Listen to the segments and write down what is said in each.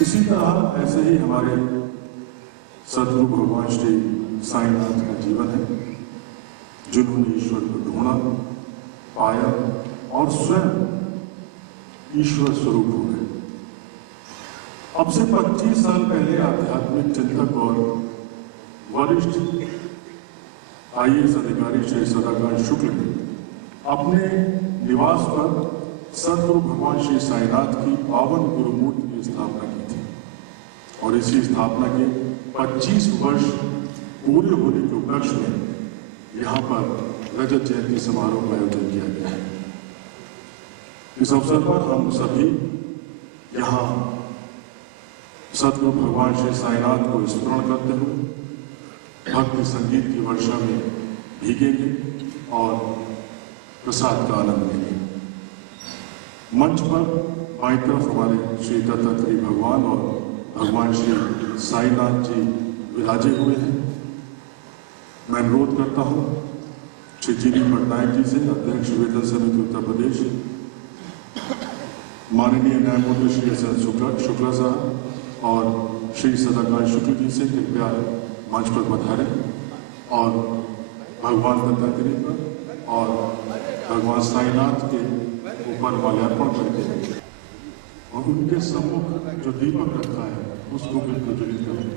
इसी तरह ऐसे ही हमारे सदगुरु भगवान श्री साईनाथ का जीवन है, जिन्होंने ईश्वर को ढूंढा, पाया और स्वयं ईश्वर स्वरूप हो गए। अब से 25 साल पहले आध्यात्मिक चिंतक और वरिष्ठ IAS अधिकारी श्री सदाकांत शुक्ल ने अपने निवास पर सदगुरु भगवान श्री साईनाथ की पावन गुरुमूर्ति की स्थापना की थी और इसी स्थापना के 25 वर्ष पूरे होने के उपलक्ष्य में यहाँ पर रजत जयंती समारोह का आयोजन किया गया है। इस अवसर पर हम सभी यहाँ सदगुरु भगवान श्री साईनाथ को स्मरण करते हुए भक्ति संगीत की वर्षा में भीगेंगे और प्रसाद का आनंद लेंगे। मंच पर बाई तरफ हमारे श्री दत्तात्रेय भगवान और भगवान श्री साईनाथ जी विराजे हुए हैं। मैं अनुरोध करता हूँ श्री जीवी पटनायक जी से, अध्यक्ष वेतन समिति उत्तर प्रदेश, माननीय न्यायमूर्ति श्री SN शुक्ला साहब और श्री सदाकांत शुक्ल जी से कृपया मंच पर पधारें और भगवान दत्तात्रेय पर और भगवान साईनाथ के ऊपर माल्यार्पण करके और उनके सम्मुख जो दीपक रखा है उसको भी प्रज्वलित करें।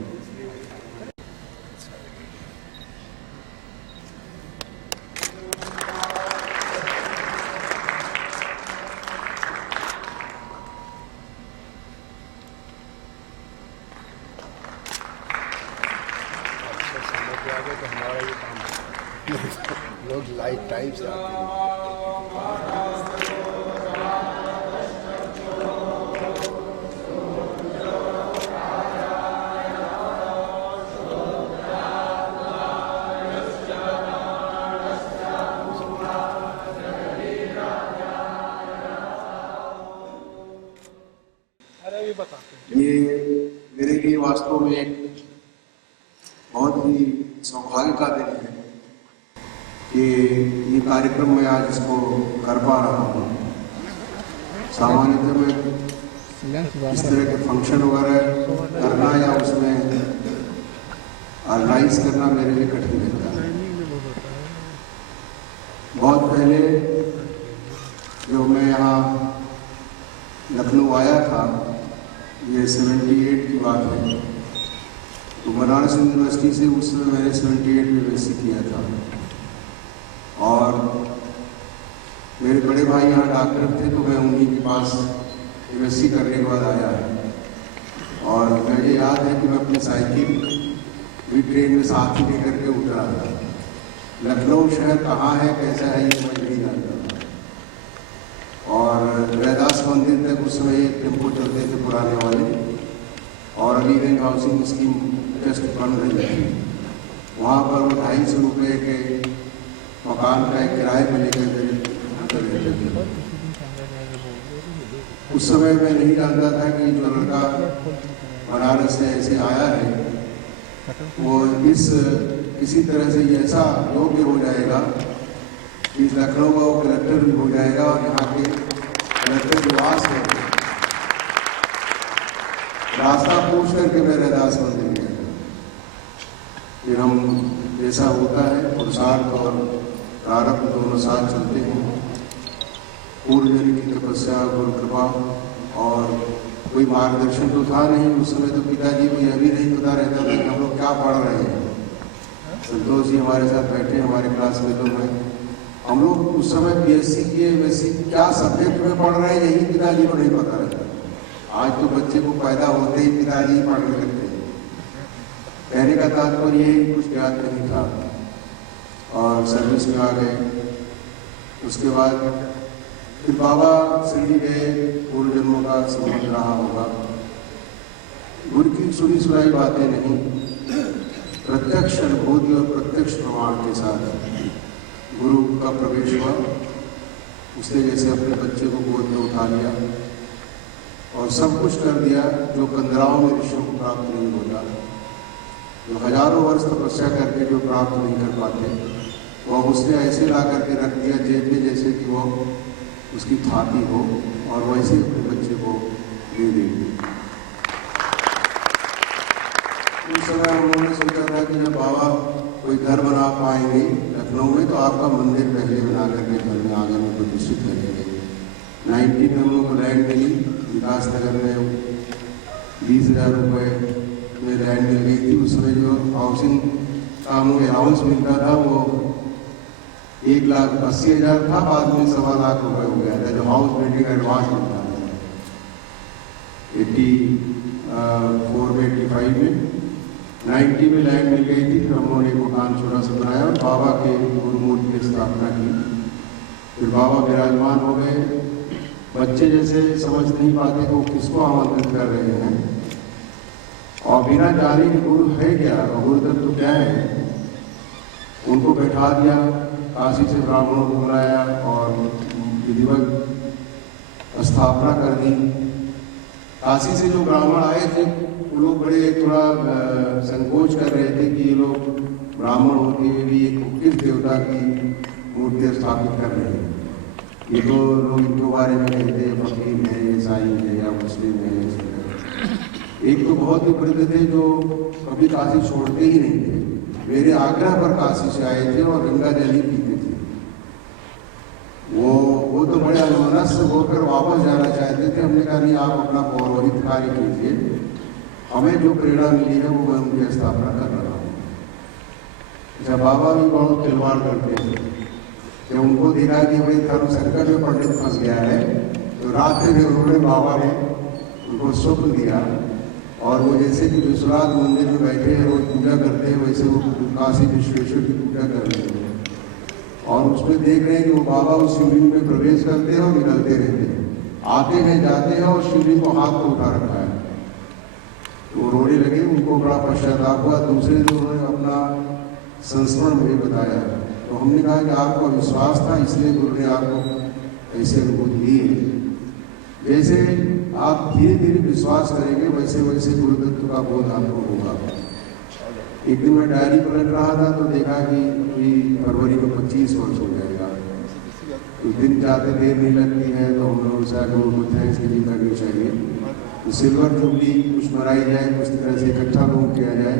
तो हमारा ये काम लोग लाइट टाइम से आते हैं। ये मेरे लिए वास्तव में एक बहुत ही सौभाग्य का दिन है कि ये कार्यक्रम मैं आज इसको कर पा रहा हूँ। सामान्यतः मैं इस तरह के फंक्शन वगैरह करना या उसमें ऑर्गेनाइज करना मेरे लिए कठिन रहता है। बहुत पहले जो मैं यहाँ लखनऊ आया था, ये 78 की बात है, तो बनारस यूनिवर्सिटी से उस समय मैंने 78 में MSc किया था और मेरे बड़े भाई यहाँ डॉक्टर थे तो मैं उन्हीं के पास MSc करने के बाद आया और मुझे याद है कि मैं अपनी साइकिल भी ट्रेन में साथ ही लेकर के उठ रहा था। लखनऊ शहर कहाँ है, कैसा है, ये समझ नहीं आता और रैदास मंदिर तक उस समय टेम्पो चलते थे पुराने वाले और अभी रेंट हाउसिंग स्कीम जस्ट बन रही है। वहाँ पर वो 250 रुपये के मकान का एक किराए पर लेकर रहते थे। उस समय मैं नहीं जानता था कि जो लड़का बनारस से ऐसे आया है वो किसी तरह से ऐसा योग्य हो जाएगा कि लखनऊ का वो कलेक्टर भी हो जाएगा और यहाँ के कलेक्टर निवास है। रास्ता पूछ करके मैं रैदास मंदिर गया। फिर हम जैसा होता है पुरुषार्थ और प्रारब्ध दोनों साथ चलते हैं। पूर्व जन्म की तपस्या, गुरु कृपा और कोई मार्गदर्शन तो था नहीं उस समय। तो पिताजी को यह भी नहीं पता रहता था कि हम लोग क्या पढ़ रहे हैं। संतोष जी हमारे साथ बैठे, हमारे क्लास में लोग हैं। हम लोग उस समय BSc किए, MSc क्या सब्जेक्ट में पढ़ रहे हैं यही पिताजी को नहीं पता रहता। आज तो बच्चे को पैदा होते ही पिताजी ही पढ़ने लगते हैं। कहने का तात्पर्य ये कुछ याद नहीं था और सर्विस में आ गए। उसके बाद फिर बाबा सिंधी गए, पूर्व जन्मों का समझ रहा होगा। गुरु की सुनी सुनाई बातें नहीं, प्रत्यक्ष अनुभूति और प्रत्यक्ष प्रमाण के साथ गुरु का प्रवेश हुआ उसने जैसे अपने बच्चे को गोद में उठा लिया और सब कुछ कर दिया जो कंदराओं में ऋषियों को प्राप्त नहीं होता, जो हजारों वर्ष तपस्या करके जो प्राप्त नहीं कर पाते, वह उसने ऐसे ला करके रख दिया जेब में जैसे कि वो उसकी थाती हो, और वैसे ही अपने बच्चे को दे देगी। उस समय उन्होंने सोचा था कि जब बाबा कोई घर बना पाएंगे लखनऊ में तो आपका मंदिर पहले बना करके घर में आंगन में प्रतिष्ठित करेंगे। 19 में उनको लैंड मिली विकास नगर में, 20,000 रुपये में लैंड मिल गई थी। उस समय जो हाउसिंग का हमें अलाउंस मिलता था वो 1,80,000 था, बाद में 1.25 लाख रुपये हो गया था जो हाउस बिल्डिंग एडवांस मिलता था 84 में 85 में। 90 में लैंड मिल गई थी, फिर हम लोगों ने एक मकान छोटा सा बनाया और बाबा के गुरुमूर्ति की स्थापना की। फिर बाबा विराजमान हो गए। बच्चे जैसे समझ नहीं पाते कि वो किसको आमंत्रित कर रहे हैं, और बिना जाने कि गुरु है क्या और गुरु तत्व क्या है, उनको बैठा दिया। काशी से ब्राह्मणों को बुलाया और विधिवत स्थापना कर दी। काशी से जो ब्राह्मण आए थे वो लोग बड़े थोड़ा संकोच कर रहे थे कि ये लोग ब्राह्मण होते हुए भी एक किस देवता की मूर्ति स्थापित कर रहे हैं। ये तो लोग इनके बारे में कहते हैं फकीर है, ईसाई है या मुस्लिम है। एक तो बहुत ही वृद्ध थे जो कभी काशी छोड़ते ही नहीं थे, मेरे आग्रह पर काशी से आए थे और गंगा जल ही पीते थे। वो तो बड़े अनुमनस्य होकर वापस जाना चाहते थे। हमने कहा नहीं, आप अपना पौरोहित कार्य कीजिए, हमें जो प्रेरणा मिली है वो मैं उनकी स्थापना कर रहा हूँ। अच्छा, बाबा भी बहुत खिलवाड़ करते हैं। जब उनको देखा कि भाई धर्म संकट में पंडित फंस गया है तो रात में उन्होंने बाबा ने उनको स्वप्न दिया, और वो जैसे कि विश्वनाथ मंदिर में बैठे हैं रोज पूजा करते हैं, वैसे वो काशी विश्वेश्वर की पूजा कर रहे हैं। और उसमें देख रहे हैं कि वो बाबा उस शिवलिंग में प्रवेश करते हैं और निकलते रहते हैं, आते हैं जाते हैं, और शिवलिंग को हाथ में उठा रखा है। तो रोने लगे, उनको बड़ा पश्चाताप हुआ। दूसरे दिन उन्होंने अपना संस्मरण मुझे बताया, तो हमने कहा कि आपको विश्वास था इसलिए गुरु ने आपको ऐसे अनुभूति दी है। जैसे आप धीरे धीरे विश्वास करेंगे वैसे वैसे गुरु तत्व का बोध आपको होगा। एक दिन मैं डायरी पलट रहा था तो देखा कि फरवरी में 25 वर्ष हो जाएगा। उस दिन जाते देर नहीं लगती है तो हम लोग से गुरु को थैंक्स गिविंग करनी चाहिए। तो सिल्वर जुबली कुछ मनाई जाए, कुछ तरह से इकट्ठा लोग किया जाए,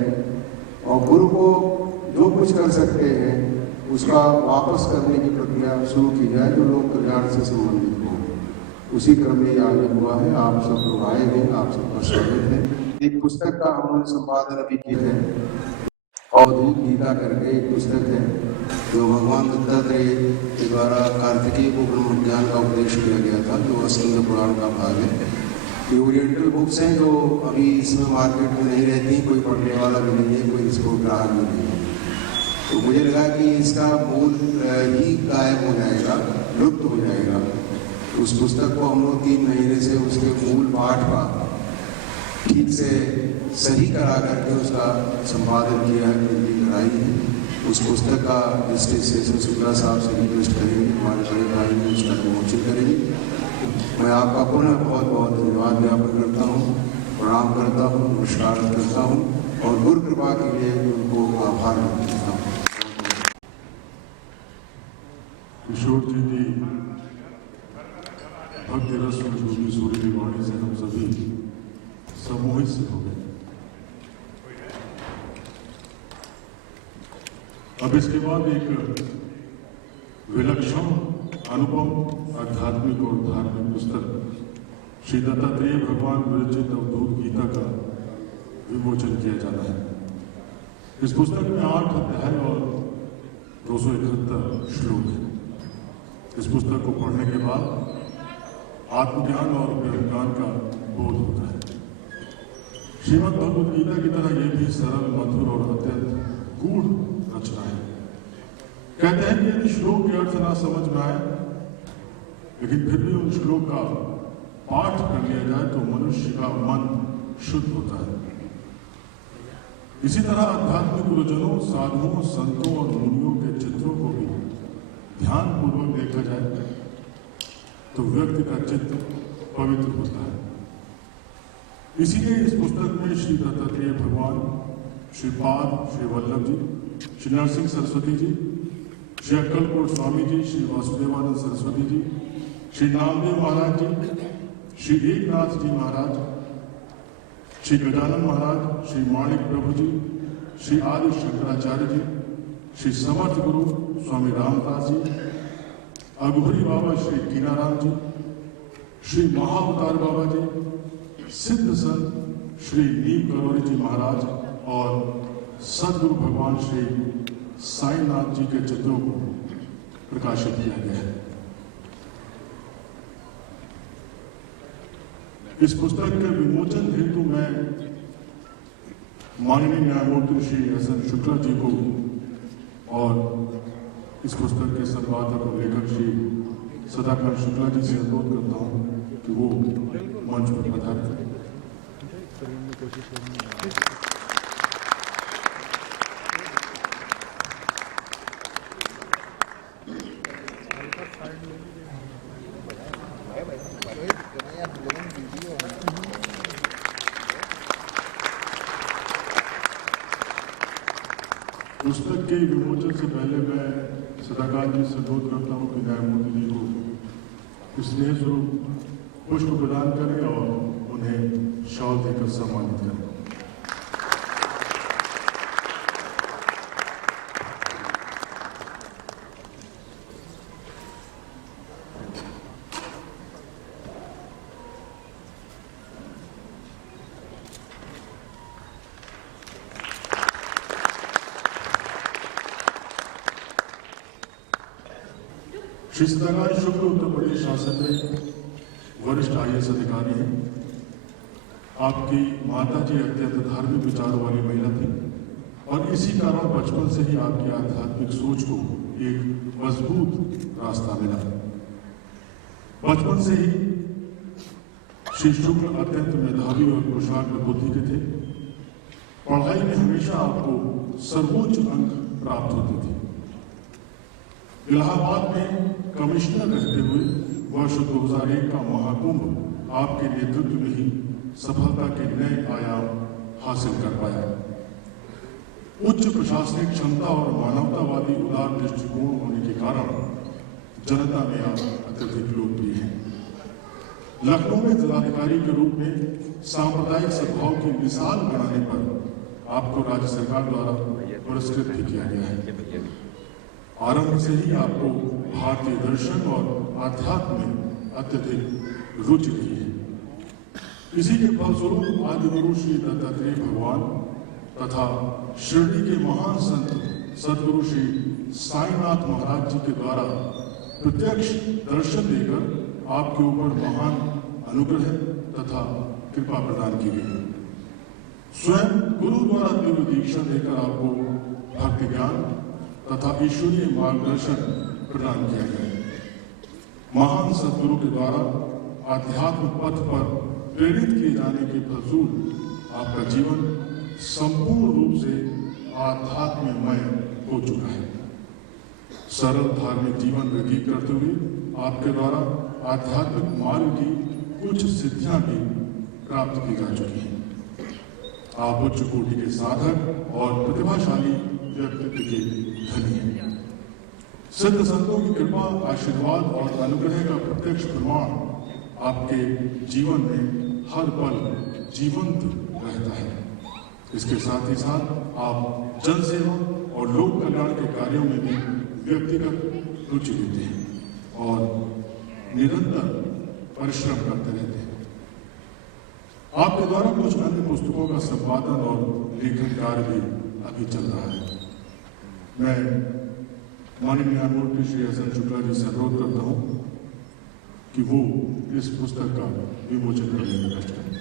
और गुरु को जो कुछ कर सकते हैं उसका वापस करने की प्रक्रिया शुरू की जाए जो लोक कल्याण से संबंधित हो। उसी क्रम में आगे हुआ है। आप सब लोग आए हैं, आप सबका स्वागत है। एक पुस्तक का हमने संपादन अभी किया है, अवधूत गीता करके एक पुस्तक है जो भगवान दत्तात्रेय के द्वारा कार्तिकेय को ब्रह्म ज्ञान का उपदेश किया गया था, जो स्कंद पुराण का भाग है। ये ओरिएंटल बुक्स हैं जो अभी इसमें मार्केट में नहीं रहती, कोई पढ़ने वाला भी नहीं है, कोई इसको ग्राहक भी नहीं है। तो मुझे लगा कि इसका मूल ही गायब हो जाएगा, लुप्त हो जाएगा। उस पुस्तक को हम लोग 3 महीने से उसके मूल पाठ का ठीक से सही करा करके उसका संपादन किया है, प्रिंटिंग कराई है। उस पुस्तक का जस्टिस शेषन शुक्ला साहब से रिक्वेस्ट करेंगे, हमारे बड़े भाई ने उसका विमोचन करेंगे। मैं आपका पुनः बहुत बहुत धन्यवाद ज्ञापन करता हूँ, प्रणाम करता हूँ, नमस्कार करता हूँ और गुरु कृपा के लिए उनको आभार व्यक्त करता हूँ। किशोर जी की भक्ति रस में डूबी सूर्य की वाणी से हम सभी सम्मोहित से हो गए। अब इसके बाद एक विलक्षण अनुपम आध्यात्मिक और धार्मिक पुस्तक श्री दत्तात्रेय भगवान विरचित अवधूत गीता का विमोचन किया जाना है। इस पुस्तक में 8 अध्याय और 271 श्लोक है। इस पुस्तक को पढ़ने के बाद आत्मज्ञान और ज्ञान का बोध होता है। श्रीमद् भगवद गीता की तरह यह भी सरल, मधुर और अत्यंत गूढ़ रचना है। कहते हैं कि यदि श्लोक के अर्थ ना समझ में आए लेकिन फिर भी उन श्लोक का पाठ कर लिया जाए तो मनुष्य का मन शुद्ध होता है। इसी तरह आध्यात्मिक गुरुजनों, साधुओं, संतों और मुनियों के चित्रों को भी ध्यान पूर्वक देखा जाए तो व्यक्ति का चित्त पवित्र होता है। इसीलिए इस पुस्तक में श्री दत्तात्रेय भगवान, श्री पाद, श्री वल्लभ जी, श्री नरसिंह सरस्वती जी, श्री अक्कलकोट स्वामी जी, श्री वासुदेवानंद सरस्वती जी, श्री नामदेव महाराज जी, श्री एकनाथ जी महाराज, श्री गजानन महाराज, श्री माणिक प्रभु जी, श्री आदि शंकराचार्य जी, श्री समर्थ गुरु स्वामी रामदास जी, अघोरी बाबा श्री कीनाराम जी, श्री महाअवतार बाबा जी, सिद्ध संत श्री नीम करोरी जी महाराज और सदगुरु भगवान श्री साईनाथ जी के चित्रों को प्रकाशित किया गया है। इस पुस्तक के विमोचन हेतु मैं माननीय न्यायमूर्ति श्री एस.एन. शुक्ला जी को और इस पुस्तक के संपादक और लेखक श्री सदाकांत शुक्ला जी से अनुरोध करता हूं कि वो मंच पर पधार करें। पुस्तक के विमोचन से पहले मैं सदाकांत जी से अनुरोध करता हूँ कि न्यायमूर्ति जी को स्नेह स्वरूप पुष्प प्रदान करें और उन्हें शॉल देकर सम्मानित करें। श्री सदाकांत शुक्ल उत्तर प्रदेश शासन में वरिष्ठ IAS अधिकारी हैं। आपकी माता जी अत्यंत धार्मिक विचारों वाली महिला थी और इसी कारण बचपन से ही आपकी आध्यात्मिक सोच को एक मजबूत रास्ता मिला। बचपन से ही श्री शुक्ल अत्यंत मेधावी और कुशाग्र बुद्धि के थे। पढ़ाई में हमेशा आपको सर्वोच्च अंक प्राप्त होते थे। इलाहाबाद में कमिश्नर रहते हुए वर्ष 2001 का महाकुंभ आपके नेतृत्व में ही सफलता के नए आयाम हासिल कर पाया। उच्च प्रशासनिक क्षमता और मानवतावादी उदार दृष्टिकोण होने के कारण जनता में आप अत्यधिक लोकप्रिय हैं। लखनऊ में जिलाधिकारी के रूप में सांप्रदायिक सद्भाव की मिसाल बनाने पर आपको राज्य सरकार द्वारा पुरस्कृत भी किया गया है। आरंभ से ही आपको भारतीय दर्शन और आध्यात्म में अत्यधिक रुचि रही है। इसी के फलस्वरूप आदिगुरु श्री दत्तात्रेय भगवान तथा शिरडी के महान संत सदगुरु श्री साईनाथ महाराज जी के द्वारा प्रत्यक्ष दर्शन देकर आपके ऊपर महान अनुग्रह तथा कृपा प्रदान की गई। स्वयं गुरु द्वारा दिव्य दीक्षा देकर आपको भक्ति ज्ञान तथा ईश्वरीय मार्गदर्शन प्रदान किया गया। महान सदगुरु के द्वारा आध्यात्म पथ पर प्रेरित किए जाने के फलस्वरूप आपका जीवन संपूर्ण रूप से आध्यात्ममय हो चुका है। सरल धार्मिक जीवन व्यतीत करते हुए आपके द्वारा आध्यात्मिक मार्ग की कुछ सिद्धियां भी प्राप्त की जा चुकी हैं। आप उच्च कोटि के साधक और प्रतिभाशाली व्यक्तित्व के धनी हैं। सिद्ध संतों की कृपा, आशीर्वाद और अनुग्रह का प्रत्यक्ष प्रमाण आपके जीवन में हर पल जीवंत रहता है। इसके साथ ही साथ आप जन सेवा और लोक कल्याण के कार्यों में भी व्यक्तिगत रुचि लेते हैं और निरंतर परिश्रम करते रहते हैं। आपके द्वारा कुछ अन्य पुस्तकों का संपादन और लेखन कार्य भी अभी चल रहा है। मैं माननीय न्यायमूर्ति श्री एस.एन. शुक्ला जी से अनुरोध करता हूं कि वो इस पुस्तक का विमोचन करने का कष्ट करें।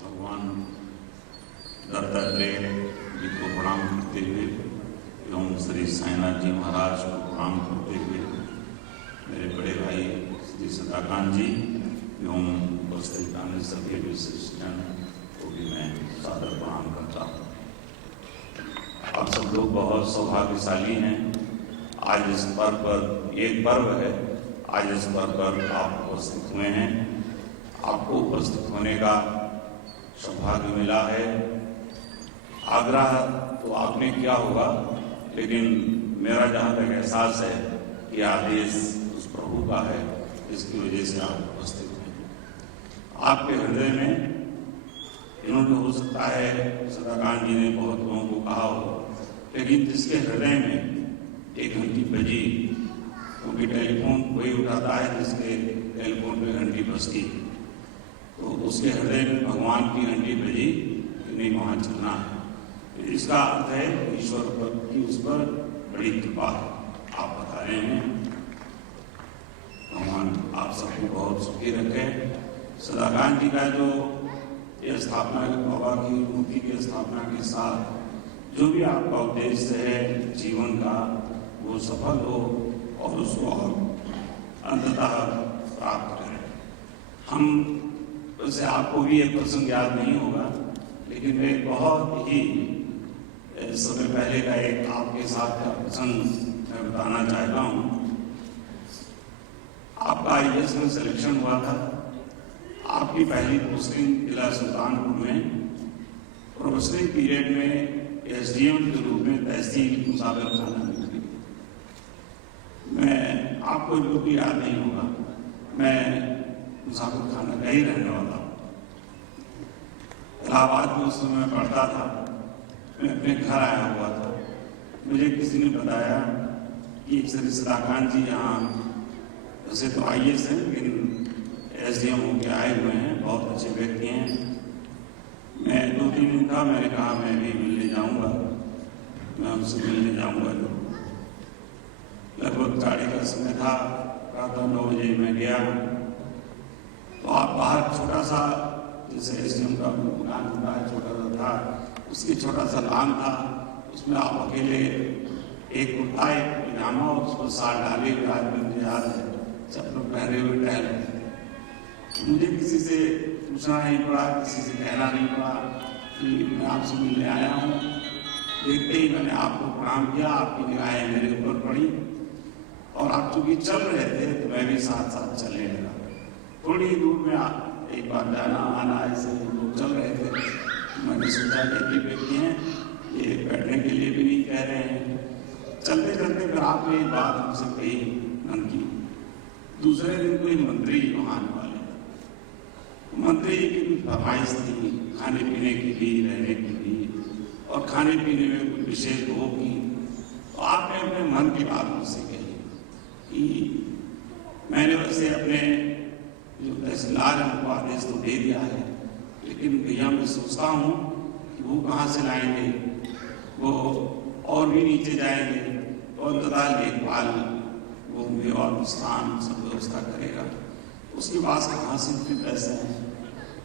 भगवान दत्तात्रेय जी को प्रणाम करते हुए एवं श्री साईनाथ जी महाराज को प्रणाम करते हुए मेरे बड़े भाई श्री सदाकांत जी एवं उपस्थित आने सभी विशिष्टजन को भी मैं सादर प्रणाम करता हूँ। आप सब लोग बहुत सौभाग्यशाली हैं। आज इस पर्व पर एक पर्व है, आज इस पर्व पर आप उपस्थित हुए हैं। आपको उपस्थित होने का सौभाग्य मिला है। आग्रह तो आपने किया होगा, लेकिन मेरा जहाँ तक एहसास है कि आदेश उस प्रभु का है, इसकी वजह से आप उपस्थित हैं। आपके हृदय में इन्होंने हो सकता है सदाकांत जी ने बहुत लोगों को कहा हो, लेकिन जिसके हृदय में एक घंटी बजी, क्योंकि टेलीफोन कोई उठाता है जिसके टेलीफोन पे घंटी बजती, तो उसके हृदय में भगवान की घंटी बजी कि नहीं वहाँ चलना है। इसका अर्थ है ईश्वर पर की उस पर बड़ी कृपा है। आप बता रहे हैं, भगवान आप सबको बहुत सुखी रखे। सदाकांत जी का जो ये स्थापना बाबा की मूर्ति की स्थापना के साथ जो भी आपका उद्देश्य है जीवन का, वो सफल हो और उसको अंततः प्राप्त करें। हम वैसे आपको भी एक प्रसंग याद नहीं होगा, लेकिन मैं बहुत ही समय पहले का एक आपके साथ का प्रसंग मैं बताना चाहता हूँ। आपका IAS में सिलेक्शन हुआ था। आपकी पहली पोस्टिंग जिला सुल्तानपुर में प्रोफेशनल पीरियड में SDM के रूप में तहसील मुसाफिर खाना में हुई। मैं आपको बिल्कुल याद नहीं होगा, मैं मुसाफिर खाना का ही रहने वाला हूँ। इलाहाबाद में उस समय पढ़ता था। मैं अपने घर आया हुआ था। मुझे किसी ने बताया कि श्री सदाकांत जी यहाँ वैसे तो IAS हैं, लेकिन SDM होके आए हुए हैं, बहुत अच्छे व्यक्ति हैं। मैं 2-3 दिन था, मैंने कहा मैं भी मिलने जाऊंगा, मैं उनसे मिलने जाऊंगा। लगभग 4:30 का समय था, प्रातः 9 बजे मैं गया। तो आप बाहर छोटा सा, जैसे SDM का मकान होता है, छोटा सा था, उसकी छोटा सा लान था, उसमें आप अकेले एक कुर्ता एक पजामा और उस पर साल डाले हुए आदमी, मुझे याद है, चप्पल पहने हुए टहल रहे थे। मुझे किसी से पूछना नहीं पड़ा, किसी से कहना नहीं पड़ा कि मैं आपसे मिलने आया हूँ। देखते ही मैंने आपको प्रणाम किया, आपकी निगाहें मेरे ऊपर पड़ी और आप चूंकि चल रहे थे तो मैं भी साथ साथ चलने लगा। थोड़ी दूर में एक बार जाना आना ऐसे लोग चल रहे थे, मैंने सोचा कि व्यक्ति हैं, ये बैठने के लिए भी नहीं कह रहे हैं। चलते चलते फिर आपने एक बात हमसे कही मन की। दूसरे दिन कोई मंत्री वहाँ आने वाले, मंत्री की भी फरमाइश थी, खाने पीने की भी, रहने की भी, और खाने पीने में कोई विशेष भोग की। तो आपने अपने मन की बात मुझसे कही कि मैंने वैसे अपने जो तहसीलदार हैं उनको आदेश तो दे दिया है, लेकिन भैया मैं सोचता हूँ कि वो कहाँ से लाएंगे, वो और भी नीचे जाएंगे तो अंततः लेखपाल घूमने और स्थान सब व्यवस्था करेगा, उसके पास कहाँ से इतने पैसे हैं।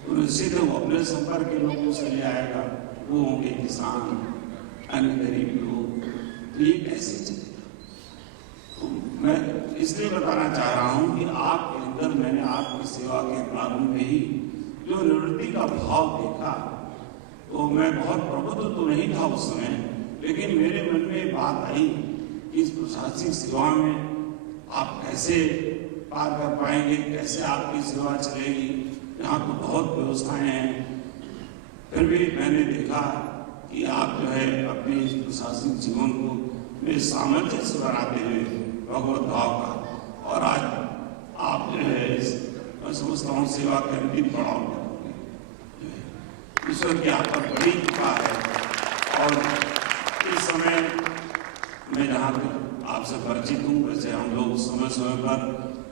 तो निश्चित वो अपने संपर्क के लोगों से ले आएगा, वो होंगे किसान, अन्य गरीब लोग, तो ये कैसे चलेगा। तो मैं इसलिए बताना चाह रहा हूँ कि आपके अंदर मैंने आपकी सेवा के प्रारंभ में ही जो निवृत्ति का भाव देखा, तो मैं बहुत प्रबुद्ध तो नहीं था उस समय, लेकिन मेरे मन में बात आई कि इस प्रशासनिक सेवा में आप कैसे पार कर पाएंगे, कैसे आपकी सेवा चलेगी। यहाँ तो बहुत व्यवस्थाएं हैं, फिर भी मैंने देखा कि आप जो है अपने इस प्रशासनिक जीवन को में सामंजस्य बनाते हुए भगवत भाव का, और आज आप जो है इस मैं समझता हूँ सेवा के अंतिम पड़ाव में ईश्वर की आप पर बड़ी कृपा है। और इस समय मैं जहाँ तक आपसे परिचित हूँ, वैसे हम लोग समय समय पर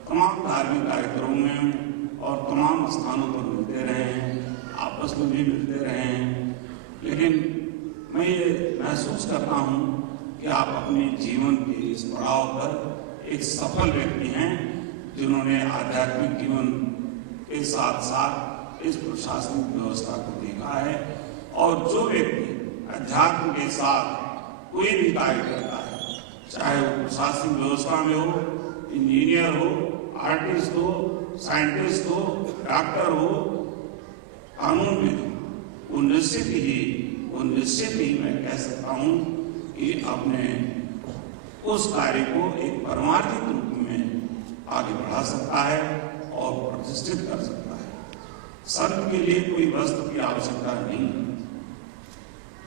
तमाम धार्मिक कार्यक्रमों में और तमाम स्थानों पर मिलते रहे हैं, आपस में भी मिलते रहे हैं, लेकिन मैं ये महसूस करता हूँ कि आप अपने जीवन के इस पड़ाव पर एक सफल व्यक्ति हैं, जिन्होंने आध्यात्मिक जीवन के साथ साथ इस प्रशासनिक व्यवस्था को देखा है। और जो व्यक्ति अध्यात्म के साथ कोई भी कार्य करता है, चाहे वो प्रशासनिक व्यवस्था में हो, इंजीनियर हो, आर्टिस्ट हो, साइंटिस्ट हो, डॉक्टर हो, कानूनविद हो, वो निश्चित ही मैं कह सकता हूं कि अपने उस कार्य को एक परमार्थिक रूप में आगे बढ़ा सकता है और प्रतिष्ठित कर सकता है। संत के लिए कोई वस्त्र की आवश्यकता नहीं,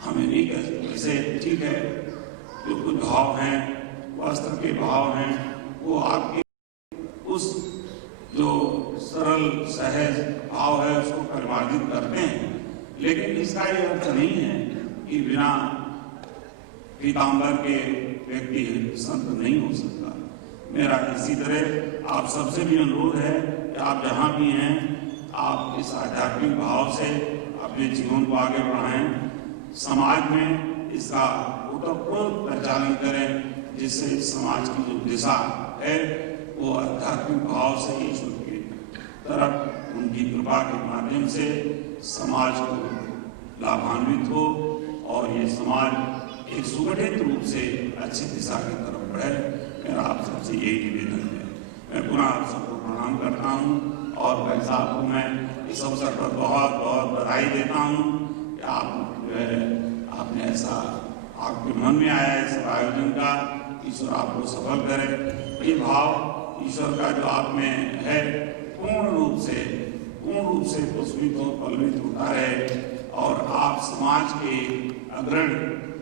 हमें नहीं कह सकते। वैसे ठीक है, जो कुछ भाव हैं, वस्त्र के भाव हैं, वो आपके उस जो सरल सहज भाव है उसको परिमार्जित करते हैं, लेकिन इसका ये अर्थ नहीं है कि बिना पीताम्बर के व्यक्ति संत नहीं हो सकता। मेरा इसी तरह आप सबसे भी अनुरोध है कि आप जहाँ भी हैं, आप इस आध्यात्मिक भाव से अपने जीवन को आगे बढ़ाएं, समाज में इसका उत्तमपूर्ण परिचालन करें, जिससे समाज की जो दिशा है वो आध्यात्मिक भाव से ईश्वर की तरफ उनकी कृपा के माध्यम से समाज को लाभान्वित हो और ये समाज एक सुगठित रूप से अच्छी दिशा की तरफ बढ़े। मेरा आप सबसे यही निवेदन है। मैं पुनः आप सबको प्रणाम करता हूँ और भाई साहब को मैं इस अवसर पर बहुत बहुत बधाई देता हूँ कि आप जो है आपने ऐसा आपके मन में आया इस आयोजन का, ईश्वर आपको सफल करे। ये भाव ईश्वर का जो आप में है पूर्ण रूप से पुष्पित और पल्लवित होता है और आप समाज के अग्रणी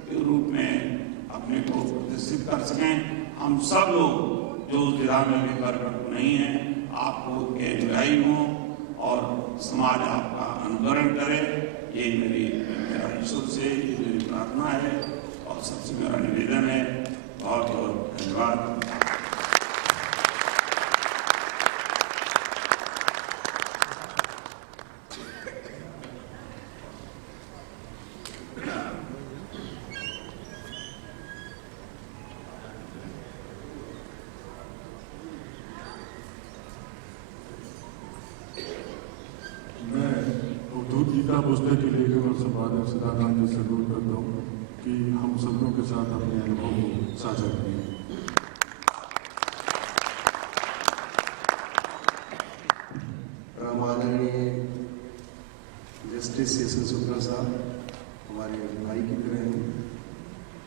के रूप में अपने को प्रतिष्ठित कर सकें। हम सब लोग जो उस दिशा में अभी परिपक्व नहीं है, आपको के अनुयायी हों और समाज आपका अनुकरण करे, ये मेरा ईश्वर से ये मेरी प्रार्थना है और सबसे मेरा निवेदन है। बहुत बहुत धन्यवाद। गीता पुस्तक के लेखक और संपादक सदानंद जी से अनुरोध करता हूँ कि हम सबों के साथ अपने अनुभव को साझा करें। रामानंदीय जस्टिस एस शुक्ला साहब हमारे भाई की तरह हैं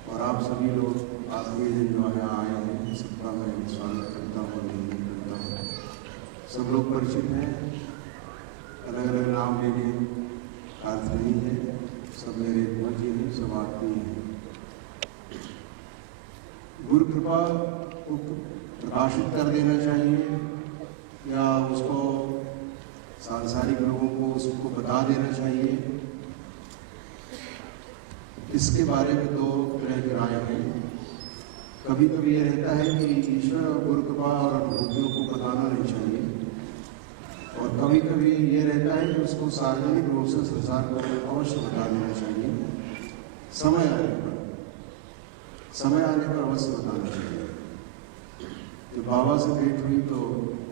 और आप सभी लोग आत्मीय जो यहाँ आए हैं, सबका मैं स्वागत करता हूँ और निवेदन करता हूँ। सब लोग परिचित हैं, अलग अलग नाम लेने अर्थ नहीं है, सब मेरे मध्य हैं, सब आत्मीय हैं। गुरु कृपा को प्रकाशित कर देना चाहिए या उसको सांसारिक लोगों को उसको बता देना चाहिए, इसके बारे में दो तरह की राय है। कभी कभी ये रहता है कि ईश्वर और गुरु कृपा और अनुभूतियों को बताना नहीं चाहिए, और कभी कभी ये रहता है कि उसको सार्वजनिक रूप से संसार को अवश्य बता देना चाहिए। समय आने पर अवश्य बताना चाहिए। जब बाबा से भेंट हुई तो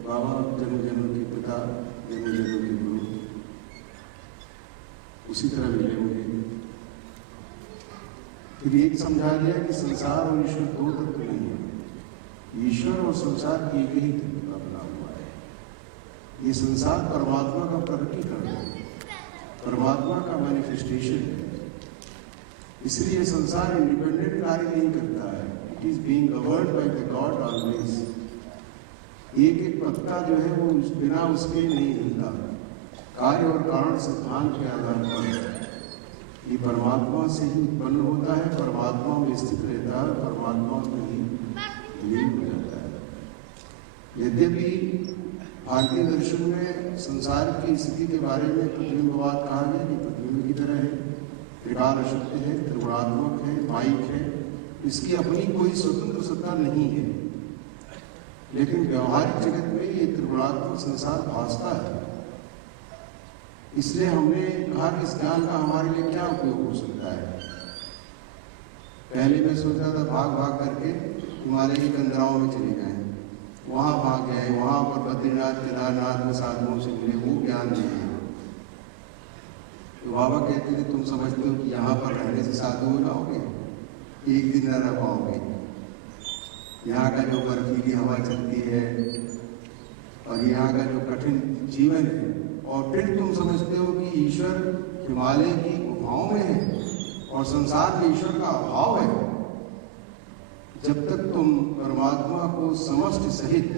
बाबा जन्म जन्म के पिता, जन्म जन्म के गुरु, उसी तरह मिले होंगे। फिर एक समझा दिया कि संसार और ईश्वर दो तत्व नहीं है, ईश्वर और संसार एक ही तत्व का बना हुआ है। ये संसार परमात्मा का प्रकटीकरण है, परमात्मा का मैनिफेस्टेशन है। इसलिए संसार इंडिपेंडेंट कार्य नहीं करता है, it is being governed by the God always. एक एक पत्ता जो है वो बिना उसके नहीं हिलता, कार्य और कारण सिद्धांत के आधार पर ये परमात्मा से ही उत्पन्न होता है, परमात्मा में स्थित रहता है, परमात्मा में ही लीन हो जाता है। यद्यपि भारतीय दर्शन में संसार की स्थिति के बारे में प्रतिबिंबवाद कहा गया कि प्रतिबिंब की तरह है, त्रिकाल अशक्त है, त्रिगुणात्मक है, माइक है, इसकी अपनी कोई स्वतंत्र सत्ता नहीं है। लेकिन व्यवहारिक जगत में ये त्रिगुणात्मक संसार भासता है। इसलिए हमने कहा कि इस ज्ञान का हमारे लिए क्या उपयोग हो सकता है। पहले मैं सोचा था भाग भाग करके हिमालय की कंदराओं में चले जाएं, वहां भाग गए, वहां पर बद्रीनाथ केदारनाथ में साधुओं से मिले, वो ज्ञान नहीं है। तो बाबा कहते थे तुम समझते हो कि यहाँ पर रहने से साधु हो जाओगे, एक दिन न रह पाओगे। यहाँ का जो बर्फीली हवा चलती है और यहाँ का जो कठिन जीवन है, और फिर तुम समझते हो कि ईश्वर हिमालय की गुफाओं में है और संसार में ईश्वर का अभाव है। जब तक तुम परमात्मा को समष्टि सहित,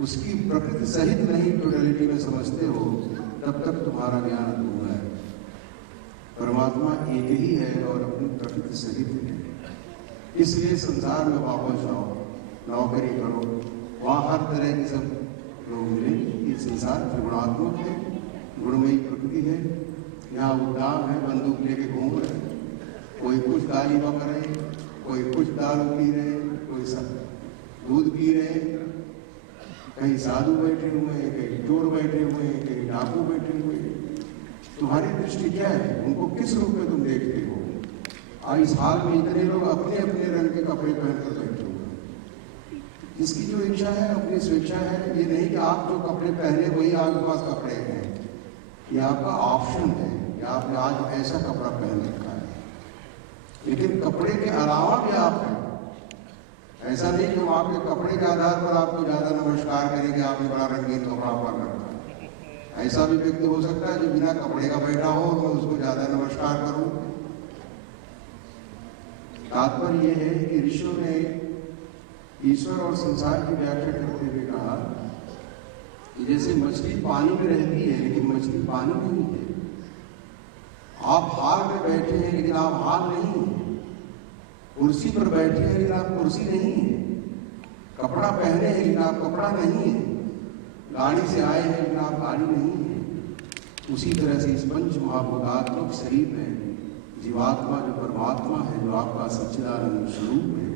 उसकी प्रकृति सहित नहीं टोटलिटी में समझते हो, तब तक तुम्हारा ज्ञान अधूरा है। परमात्मा एक ही है और अपनी प्रकृति सहित है। इसलिए संसार में वापस जाओ, नौकरी करो, वहाँ हर तरह के सब लोग मिलेंगे। ये संसार त्रिगुणात्मक है, गुणमयी प्रकृति है। यहाँ उद्दाम है, बंदूक लेके घूम रहे, कोई कुछ गाली बक रहे, कोई कुछ दारू पी रहे, कोई सब दूध पी रहे, कहीं साधु बैठे हुए हैं, कहीं चोर बैठे हुए हैं, कहीं डाकू बैठे हुए हैं। तुम्हारी दृष्टि क्या है? उनको किस रूप में तुम देखते हो? और इस हाल में इतने लोग अपने अपने रंग के कपड़े पहनकर बैठे हुए हैं। जिसकी जो इच्छा है, अपनी स्वेच्छा है। ये नहीं कि आप जो कपड़े पहने वही आपके पास कपड़े हैं, ये आपका ऑप्शन है कि आपने आज ऐसा कपड़ा पहन रखा है। लेकिन कपड़े के अलावा भी आप हैं। ऐसा नहीं कि हम आपके कपड़े के आधार पर आपको ज्यादा नमस्कार करेंगे, आपने बड़ा रंगीन कपड़ा पहन रखा है। ऐसा भी व्यक्ति हो सकता है जो बिना कपड़े का बैठा हो और मैं उसको ज्यादा नमस्कार करूं। तात्पर्य यह है कि ऋषियों ने ईश्वर और संसार की व्याख्या करते हुए कहा कि जैसे मछली पानी में रहती है लेकिन मछली पानी नहीं है। आप हाल में बैठे हैं लेकिन आप हाल नहीं हैं। कुर्सी पर बैठे हैं लेकिन आप कुर्सी नहीं है। कपड़ा पहने हैं लेकिन आप कपड़ा नहीं है। गाड़ी से आए हैं लेकिन आप गाड़ी नहीं है। उसी तरह से इस पंच महाभूतात्मक शरीर में जीवात्मा जो परमात्मा है, जो आपका सच्चिदानंद स्वरूप है,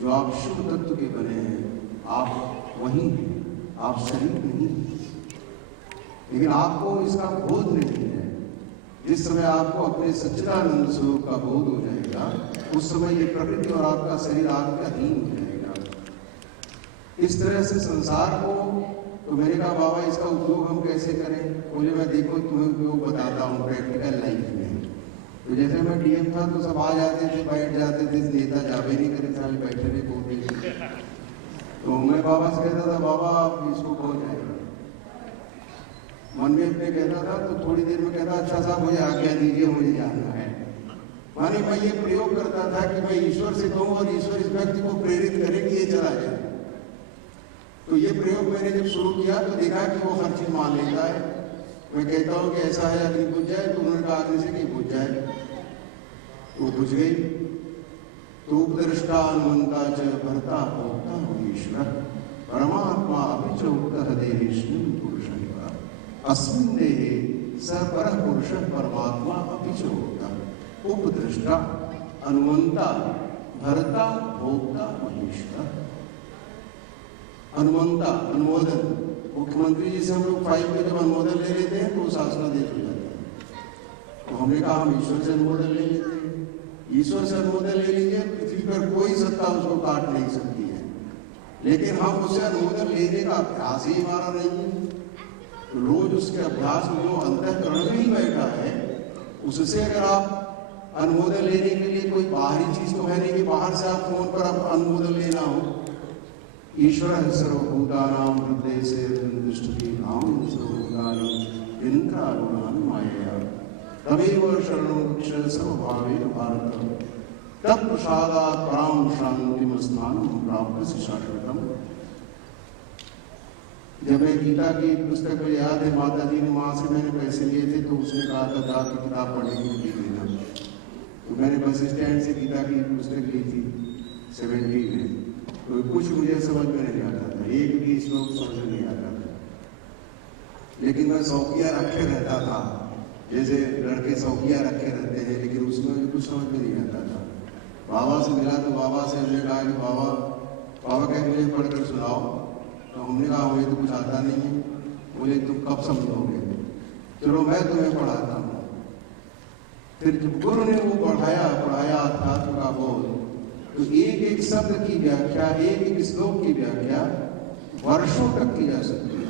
जो आप शुभ तत्व के बने हैं, आप वही हैं, आप शरीर नहीं हैं। लेकिन आपको इसका बोध नहीं है। जिस समय आपको अपने सच्चिदानंद स्वरूप का बोध हो जाएगा, उस समय ये प्रकृति और आपका शरीर आपके अधीन हो जाएगा। इस तरह से संसार को, तो मैंने कहा बाबा इसका उपयोग हम कैसे करें? बोले मैं देखो तुम्हें उपयोग बताता हूँ प्रैक्टिकल लाइफ में। तो जैसे मैं डीएम था तो सब आ जाते थे, बैठ जाते थे, नेता जावे नहीं करे साले बैठे नहीं बोलते। तो मैं बाबा से कहता था बाबा आप इसको कौन जाएगा? मन में अपने कहता था तो थोड़ी देर में कहता अच्छा साहब मुझे आज्ञा दीजिए, मुझे जाना है। माने मैं ये प्रयोग करता था कि मैं ईश्वर से कहूँ और ईश्वर इस व्यक्ति को प्रेरित करे कि ये चला जाए। तो ये प्रयोग मैंने जब शुरू किया तो देखा कि वो हर चीज मान लेता है। मैं कहता हूँ कि ऐसा है अग्नि बुझ जाए, तो उन्होंने कहा अग्नि से नहीं बुझ जाए, वो बुझ गई। तो उपदृष्टा अनुमंता च भर्ता भोक्ता ईश्वर परमात्मा अभिचोक्तः देहेस्मिन् पुरुषः अस्मिन् देहे स परः पुरुषः परमात्मा अभिचोक्तः। उपदृष्टा अनुमंता भर्ता भोक्ता ईश्वर। अनुमंता अनुमोदन, मुख्यमंत्री जी से हम लोग फाइल में जब अनुमोदन ले लेते हैं तो शासनादेश हो जाता है। तो हमने कहा हम ईश्वर से अनुमोदन ले लेते हैं। ईश्वर से अनुमोदन ले लीजिए, पृथ्वी पर कोई सत्ता उसको काट नहीं सकती है। लेकिन हम उससे अनुमोदन लेने का अभ्यास ही हमारा नहीं है। तो रोज उसके अभ्यास में जो अंतःकरण में ही बैठा है, उससे अगर आप अनुमोदन लेने के लिए कोई बाहरी चीज तो है नहीं कि बाहर से आप फोन पर आप अनुमोदन लेना हो। ईश्वर सर्वभूतानां हृदय से दृष्टि नाम सर्वभूतानि यंत्रारूढ़ानि मायया तमेव शरणं गच्छ सर्वभावेन भारत तत्प्रसादात् परां शान्तिं स्थानं प्राप्स्यसि शाश्वतम्। जब मैं गीता की पुस्तक में याद है माता जी ने माँ से मैंने पैसे लिए थे तो उसने कहा था जाकर किताब पढ़ने के लिए लेना। तो मैंने बस स्टैंड से गीता की पुस्तक ली थी 70 में। तो कुछ मुझे समझ में नहीं आता था, एक भी श्लोक समझ में नहीं आता था। लेकिन मैं शौकिया रखे रहता था, जैसे लड़के शौकिया रखे रहते हैं, लेकिन उसमें मुझे कुछ समझ में नहीं आता था। बाबा से मिला तो बाबा से हमने कहा कि बाबा कहे मुझे पढ़कर सुनाओ। तो हमने कहा मुझे तो कुछ आता नहीं है। बोले तुम कब समझोगे? चलो मैं तुम्हें पढ़ाता हूँ। फिर जब गुरु ने वो पढ़ाया अध्यात्म का बोध, तो एक एक शब्द की व्याख्या, एक एक श्लोक की व्याख्या वर्षों तक की जा सकती है।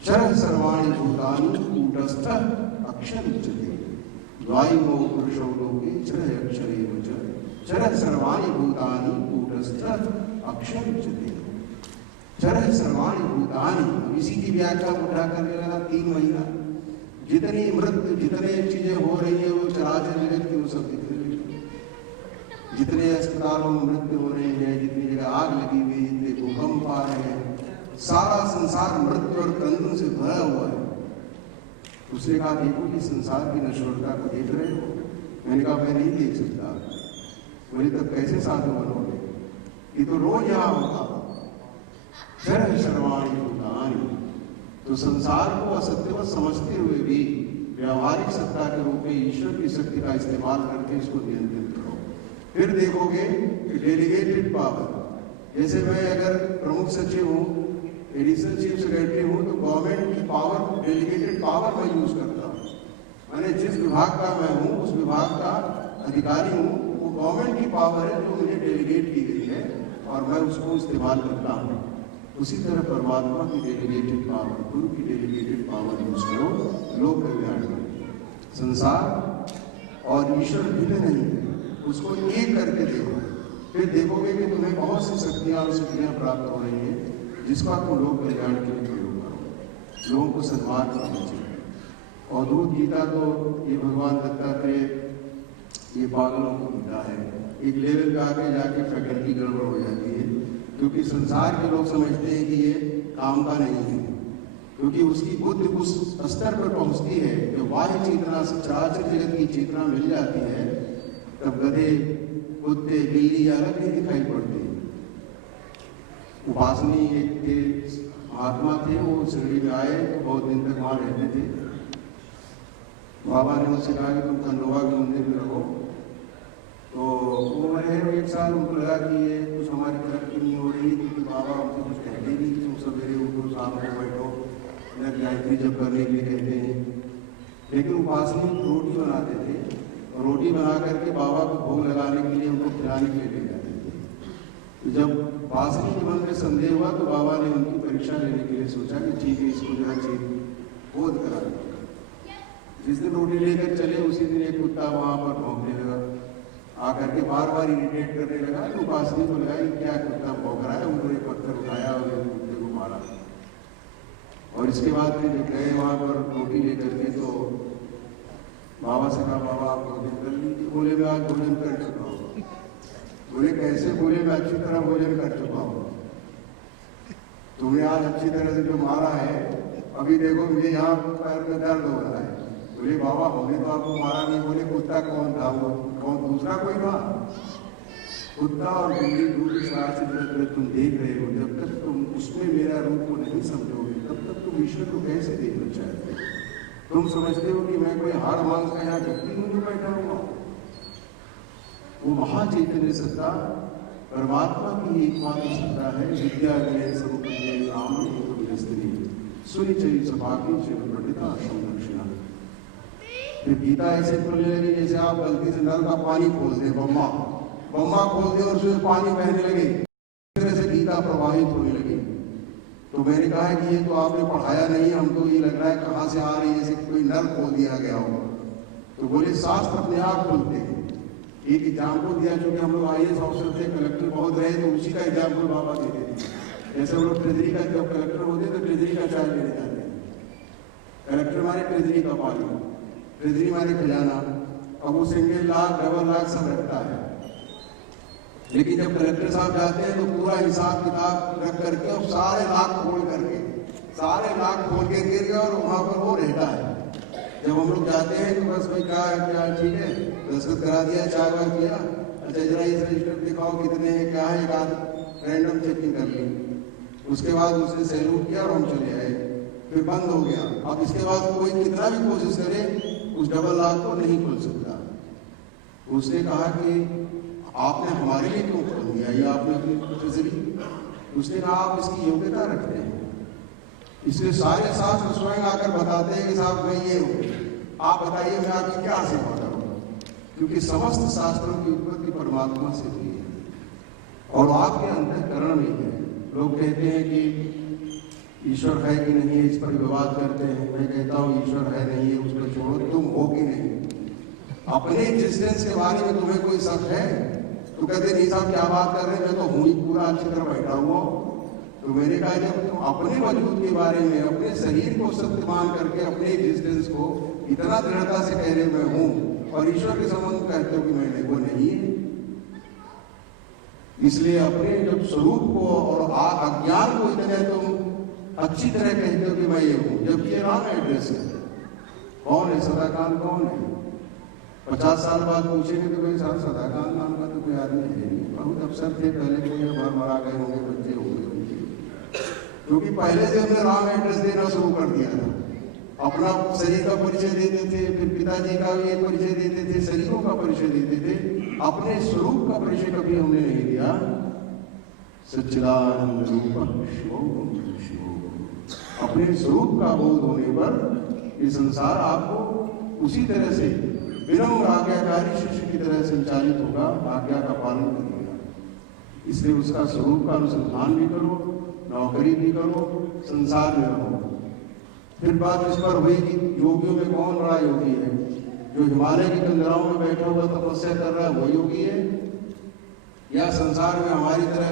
क्षर सर्वाणि भूतानि कूटस्थ अक्षर उच्यते द्वाइमो पुरुषो लोके क्षर अक्षरेव च क्षर सर्वाणि भूतानि कूटस्थ अक्षर उच्यते। क्षर सर्वाणि भूतानि, इसी की व्याख्या उठा करने लगा 3 महीना। जितनी मृत्यु, जितने चीजें हो रही है वो चराचर जगत की, वो सब दिख रही है। जितने अस्पतालों में मृत्यु हो रही है, जितनी जगह आग लगी हुई, जितने भूकंप आ रहे हैं, सारा संसार मृत्यु और क्रंदन से भरा हुआ है। उसने कहा देखो कि संसार की नश्वरता को देख रहे हो? मैंने कहा मैं नहीं देख सकता। बोले तब कैसे साधु बनोगे? ये तो रोज यहाँ होता। क्षर सर्वाणि भूतानि, तो संसार को असत्य समझते हुए भी व्यावहारिक सत्ता के रूप में ईश्वर की शक्ति का इस्तेमाल करके इसको नियंत्रित करो। फिर देखोगे कि डेलीगेटेड पावर, जैसे मैं अगर प्रमुख सचिव हूँ, एडिशनल चीफ सेक्रेटरी हूँ, तो गवर्नमेंट की पावर, डेलीगेटेड पावर मैं यूज करता हूँ। मैंने जिस विभाग का मैं हूँ, उस विभाग का अधिकारी हूँ, वो गवर्नमेंट की पावर है जो मुझे डेलीगेट की गई है और मैं उसको इस्तेमाल करता हूँ। उसी तरह परमात्मा की डेलीगेटेड पावर, गुरु की डेलीगेटेड पावर यूज करो लोक कल्याण में। संसार और ईश्वर भिन्न नहीं है, उसको एक करके देखो, फिर देखोगे कि तुम्हें बहुत सी शक्तियां और सिद्धियां प्राप्त हो रही है, जिसका तुम लोक कल्याण के लिए प्रयोग करो। लोगों को सन्मान करना चाहिए। और दूध गीता तो ये भगवान दत्तात्रेय, ये पागलों को गीता है। एक लेवल पे आके जाके फैकल्टी गड़बड़ हो जाती है, क्योंकि संसार के लोग समझते हैं कि ये काम का नहीं है, क्योंकि उसकी बुद्धि उस स्तर पर पहुंचती है कि बाह्य चेतना से चराचर जगत की चेतना मिल जाती है, तब गधे, कुत्ते, बिल्ली अलग नहीं दिखाई पड़ते। उपासनी एक थे, महात्मा थे, वो शिरडी में आए तो बहुत दिन तक वहां रहते थे। बाबा ने उनसे कहा कि तुम खंडोबा के मंदिर में रहो, तो वो रहे 1 साल। उनको लगा कि ये कुछ हमारी तरक्की नहीं हो रही, क्योंकि बाबा हमसे कुछ कहते नहीं कि तुम सवेरे उठो, शाम को बैठो, या गायत्री जप करने के लिए कहते हैं। लेकिन उपासनी रोटी बनाते थे, और रोटी बना करके बाबा को भोग लगाने के लिए उनको खिलाने के लिए ले जाते थे। तो जब उपासनी के मन में संदेह हुआ तो बाबा ने उनकी परीक्षा लेने के लिए सोचा कि ठीक है, इसको जो है बोध करा देगा। जिस दिन रोटी लेकर चले, उसी दिन एक कुत्ता वहां पर भौंकने लगा, आकर के बार बार इरिटेट करने लगा। तो उपासनी को लगा कि क्या कुत्ता भौंक रहा है, उन्होंने एक पत्थर उठाया और कुत्ते को मारा। और इसके बाद फिर गए वहां पर रोटी लेकर के, तो बाबा से कहा बाबा आप भोजन कर लीजिए। बोले मैं आज भोजन कर चुका हूँ। बोले कैसे? बोले मैं अच्छी तरह भोजन कर चुका हूँ। तुम्हें आज अच्छी तरह से जो मारा है, अभी देखो मुझे यहाँ पैर में दर्द हो रहा है। बोले बाबा हमने तो आपको मारा नहीं। बोले कुत्ता कौन था? वो कौन? दूसरा कोई था? कुत्ता और बिल्ली दूर से तुम देख रहे हो, जब तक तुम उसमें मेरा रूप को नहीं समझोगे, तब तक तुम ईश्वर को कैसे देखना चाहते हो? तुम समझते हो कि मैं कोई हाड़ मांस का यहाँ व्यक्ति हूँ जो बैठा हुआ। वो महाचैतन्य सत्ता परमात्मा की एकमात्र सत्ता है। विद्या ज्ञान संपत्ति राम स्त्री सुनिचय सभागी पंडिता संरक्षणा। फिर गीता ऐसे बोलने लगी जैसे आप गलती से नल का पानी खोल दे, बम्मा खोल दे और उसमें पानी बहने लगे, इस तरह से गीता प्रवाहित होने लगी। तो मैंने कहा है कि ये तो आपने पढ़ाया नहीं, हम तो ये लग रहा है कहाँ से आ रही है, जैसे कोई नल खोल दिया गया हो। तो बोले शास्त्र अपने आप खोलते हैं। एक एग्जाम्पल दिया, चूंकि हम लोग IAS ऑफिसर थे, कलेक्टर बहुत रहे, तो उसी का एग्जाम्पल बाबा देते थे। जैसे हम लोग ट्रेजरी का, जब कलेक्टर होते तो ट्रेजरी का चार्ज लेने जाते हैं। कलेक्टर माने ट्रेजरी का पानी, ट्रेजरी माने खजाना। अब वो सिंगल लाख, डबल लाख सब रखता है, लेकिन जब कलेक्टर साहब जाते हैं तो पूरा हिसाब किताब रख करके और सारे लाख खोल के गिर गए और वहां पर वो रहता है। जब हम लोग जाते हैं तो बस भाई क्या ठीक है, दस्तखत करा दिया, चाय वाय किया, अच्छा जरा इस रजिस्टर दिखाओ कितने हैं क्या है, एक आध रैंडम चेकिंग कर ली, उसके बाद उसने सैल्यूट किया और हम चले आए, फिर बंद हो गया। अब इसके बाद कोई कितना भी कोशिश करे उस डबल लाख को नहीं खोल सकता। उसने कहा कि आपने हमारे लिए क्यों खोल दिया, ये आपने अपनी ट्रेजरी। उसने कहा आप इसकी योग्यता रखते हैं, इसलिए सारे शास्त्र स्वयं आकर बताते हैं कि साहब मैं ये हूँ, आप बताइए मैं आपकी क्या सेवा करूँ, क्योंकि समस्त शास्त्रों की उत्पत्ति परमात्मा से हुई है और आपके अंतःकरण में है। लोग कहते हैं कि ईश्वर है कि नहीं है, इस पर विवाद करते हैं। मैं कहता हूँ ईश्वर है नहीं है उसको छोड़ो, तुम हो कि नहीं। अपने एग्जिस्टेंस के बारे में तुम्हें कोई शक है? तो कहते नहीं साहब क्या बात कर रहे हैं, मैं तो हूँ ही पूरा अच्छी तरह बैठा हुआ हूँ। तो मैंने कहा जब तुम अपने वजूद के बारे में, अपने शरीर को सत्य मान करके अपने एग्जिस्टेंस को इतना दृढ़ता से कह रहे मैं हूँ, और ईश्वर के संबंध कहते हो कि मैं नहीं, वो नहीं है। इसलिए अपने जब स्वरूप को और अज्ञान को इतने तुम अच्छी तरह कहते हो कि मैं ये हूँ, जबकि ये रॉन्ग एड्रेस है। कौन है सदाकांत, कौन है? 50 साल बाद पूछेंगे तो कोई साहब सदाकांत नाम का तो कोई आदमी है नहीं, बहुत अफसर थे पहले के, मरा गए होंगे, बच्चे होंगे, क्योंकि पहले से हमने रॉन्ग एड्रेस देना शुरू कर दिया था। अपना शरीर का परिचय देते थे, फिर पिताजी का ये परिचय देते थे, शरीरों का परिचय देते थे, अपने स्वरूप का परिचय कभी हमने नहीं दिया। सच्चिदानंद रूपं शिवोहम शिवोहम। अपने स्वरूप का बोध होने पर ये संसार आपको उसी तरह से विनम्र आज्ञाकारी शिष्य की तरह संचालित होगा, आज्ञा का पालन करेगा। इसलिए उसका स्वरूप का अनुसंधान भी करो, नौकरी भी करो, संसार में रहो। फिर बात इस पर हुई कि योगियों में कौन बड़ा योगी है? जो हिमालय की कंदराओं में बैठा हुआ तपस्या कर रहा है वो योगी है, या संसार में हमारी तरह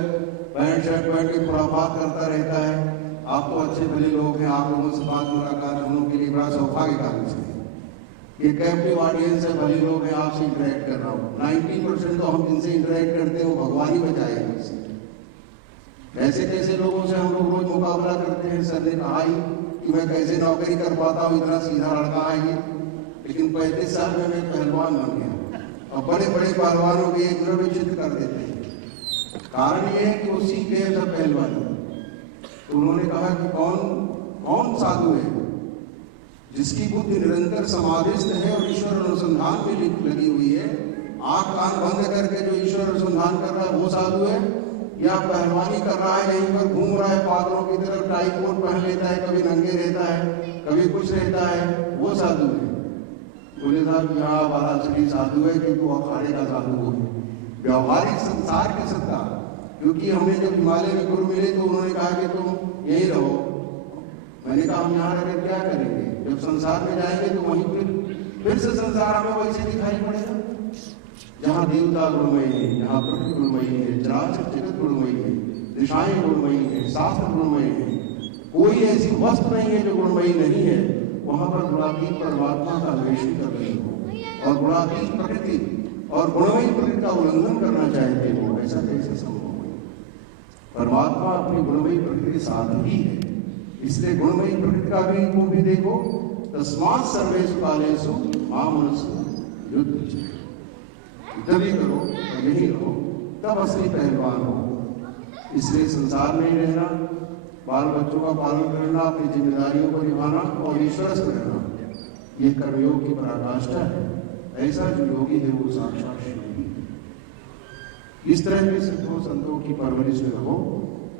पैंट शर्ट पहन के खुराफात करता रहता है? आप तो अच्छे भले लोग हैं, आप लोगों से बात मुलाकात हम लोग के लिए बड़ा सौभाग्य का विषय है। ये कैप्टिव ऑडियंस है, भले लोग हैं, आपसे इंटरेक्ट कर रहा हूँ। 90% तो हम जिनसे इंटरेक्ट करते हैं वो भगवान ही बचाएगा। ऐसे कैसे लोगों से हम लोग रोज मुकाबला करते हैं। सर ने कहा ही कि मैं कैसे नौकरी कर पाता हूँ, इतना सीधा लड़का है ये, लेकिन 35 साल में मैं पहलवान बन गया, और बड़े बड़े पहलवानों के एक विचित्र कर देते हैं। कारण ये है कि वो सीख गए सब पहलवानी। तो उन्होंने कहा कि कौन साधु है जिसकी बुद्धि निरंतर समाधिस्थ है और ईश्वर अनुसंधान में लगी हुई है? आंख कान बंद करके जो ईश्वर अनुसंधान कर रहा है वो साधु है, या पहलवानी कर रहा है, यहीं पर घूम रहा है पागलों की तरफ, टाई कोट पहन लेता है, कभी नंगे रहता है, कभी कुछ रहता है, वो साधु है? बोले साहब यहाँ वाला शरीर साधु है क्योंकि वो अखाड़े का साधु हो, व्यवहारिक संसार के सत्ता। क्योंकि हमें जब हिमालय में गुरु मिले तो उन्होंने कहा कि तुम यही रहो। मैंने कहा हम यहाँ रहकर क्या करेंगे? जब संसार में जाएंगे तो वहीं फिर से संसार हमें वैसे दिखाई पड़ेगा। जहाँ देवता गुणमयी है, जहाँ प्रकृति गुणमयी है, चराचर जगत गुणमयी है, दिशाएं गुणमयी है, शास्त्र गुणमयी है, कोई ऐसी वस्तु नहीं है जो गुणमयी नहीं है। वहां पर गुणातीत परमात्मा का अन्वेषण कर रहे हो, और गुणातीत प्रकृति और गुणमयी प्रकृति का उल्लंघन करना चाहते हो, ऐसा कैसे संभव है? परमात्मा अपनी गुणमयी प्रकृति के साथ ही है। इसलिए गुणमयी प्रकृति का भी को भी देखो, तस्मात् सर्वेषु कालेषु मां मनसो युद्ध। तभी करो और यही रहो, तब असली पहलवान हो। इसलिए संसार में ही रहना, बाल बच्चों का पालन करना, अपनी जिम्मेदारियों को निभाना और ईश्वरस्थ रहना, ये कर्मयोग की पराकाष्ठा है। ऐसा जो योगी है वो साक्षात शिव है। इस तरह के सिद्धों संतों की परवरिश में रहो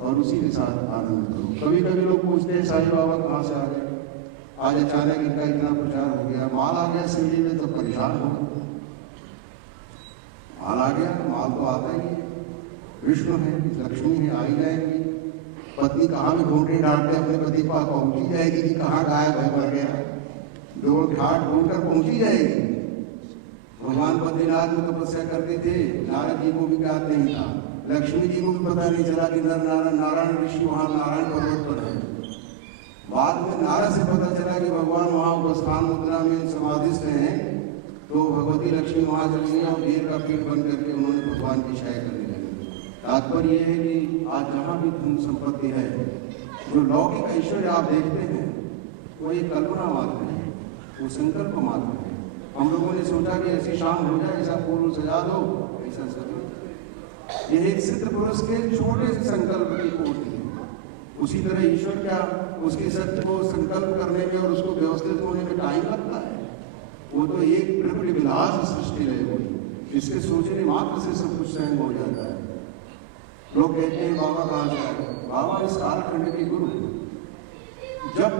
और उसी के साथ आनंद करो। कभी कभी लोग पूछते हैं साईं बाबा कहाँ से आ गए? आज अचानक इनका इतना प्रचार हो गया, माल आ गया सिंधी में तो परेशान हो। माल आ गया, माल तो आता ही है, विष्णु है, लक्ष्मी है, आ ही जाएंगी। पत्नी कहाँ भी ढूंढ रही डांटते अपने पति पास पहुंची जाएगी कि कहाँ गायब है, मर गया, दो घाट ढूंढकर पहुंची जाएगी। भगवान बद्रीनाथ में तपस्या करते थे, नारद जी को भी ज्ञात नहीं था, लक्ष्मी जी को भी पता नहीं चला कि नारायण ऋषि वहां नारायण पर्वत पर है। बाद में नारद से पता चला कि भगवान वहां उपस्थान मुद्रा में समाधिस्थ हैं, तो भगवती लक्ष्मी वहां चली गई और देर का पेट बंद करके उन्होंने भगवान की छाया करने लगी। तात्पर्य यह है कि आज जहां भी धन संपत्ति है, जो लौकिक ऐश्वर्य आप देखते हैं वो एक कल्पना मात्र है, वो संकल्प मात्र है। हम लोगों ने सोचा कि ऐसी शाम हो जाए, ऐसा फूल सजा दो, ऐसा सब। यह एक सिद्ध पुरुष के छोटे से संकल्प की कोटि है। उसी तरह ईश्वर क्या उसके सत्य को संकल्प करने में और उसको व्यवस्थित होने में टाइम लगता है? वो तो एक प्रबल विलास सृष्टि रहे हुई, इसके सोचने मात्र से सब कुछ स्वयं हो जाता है। लोग कहते हैं बाबा कहाँ से आए? बाबा इस कालखंड के गुरु। जब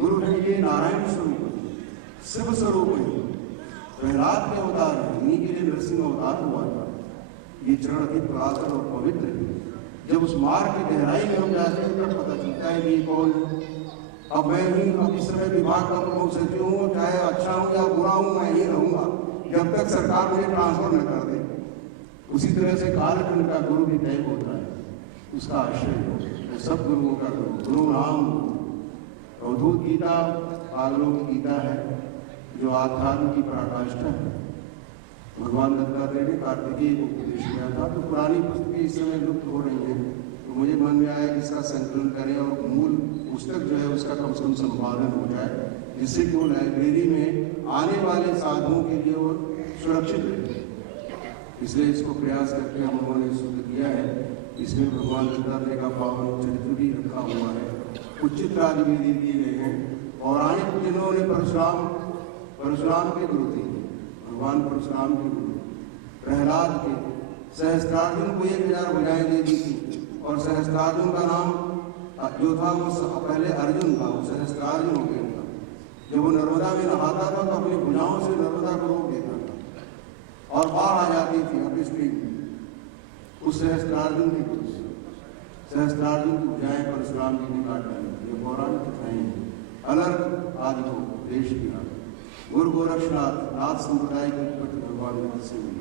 गुरु है ये नारायण स्वरूप, शिव स्वरूप है, प्रहलाद के अवतार है, इन्हीं के लिए नरसिंह अवतार हुआ था। ये चरण अति पुरातन और पवित्र है। जब उस मार्ग की गहराई में हम जाते हैं तब पता चलता है कि ये कौन है। अब मैं ही अब इस समय विभाग का प्रमुख सचिव हूँ, चाहे अच्छा हूँ या बुरा हूँ, मैं ही रहूंगा जब तक सरकार मुझे ट्रांसफर न कर दे। उसी तरह से कालखंड का गुरु भी तय होता है, उसका आश्रय हो। सब गुरुओं का गुरु राम। अवधूत गीता पागलों की गीता है जो आध्यात्म की पराकाष्ठा है। भगवान दत्तात्रेय ने कार्तिकेय को उपदेश किया था। तो पुरानी पुस्तकें इस समय लुप्त हो रही हैं, तो मुझे मन में आया कि इसका संकलन करें और मूल पुस्तक जो है उसका कम से कम संपादन हो जाए, जिससे कि वो लाइब्रेरी में आने वाले साधुओं के लिए वो सुरक्षित रहे। इसलिए इसको प्रयास करके हम लोगों ने शुरू किया है। इसमें भगवान दत्तात्रेय का पावन चरित्र भी रखा हुआ है, उचित राजविधि दिए गए हैं। पौराणिक जिन्होंने परशुराम के गुरु थे, भगवान परशुराम के गुरु, प्रहलाद के, सहस्त्रार्जुन को 1000 भुजाएं दे दी थी और सहस्त्रार्जुन का नाम जो था वो पहले अर्जुन था, वो सहस्त्रार्जुन हो गया था। जब वो नर्मदा में नहाता था तो अपनी भुजाओं से नर्मदा को रोक देता था और बाढ़ आ जाती थी अपनी स्क्रीन में। उस सहस्त्रार्जुन की सहस्त्रार्जुन की भुजाएं परशुराम जी ने काट डाली। ये पौराणिक कथाएं हैं। अलर्क आदि को देश किया। गुरु गोरक्षनाथ नाथ संप्रदाय की उत्पत्ति भगवान बुद्ध से हुई।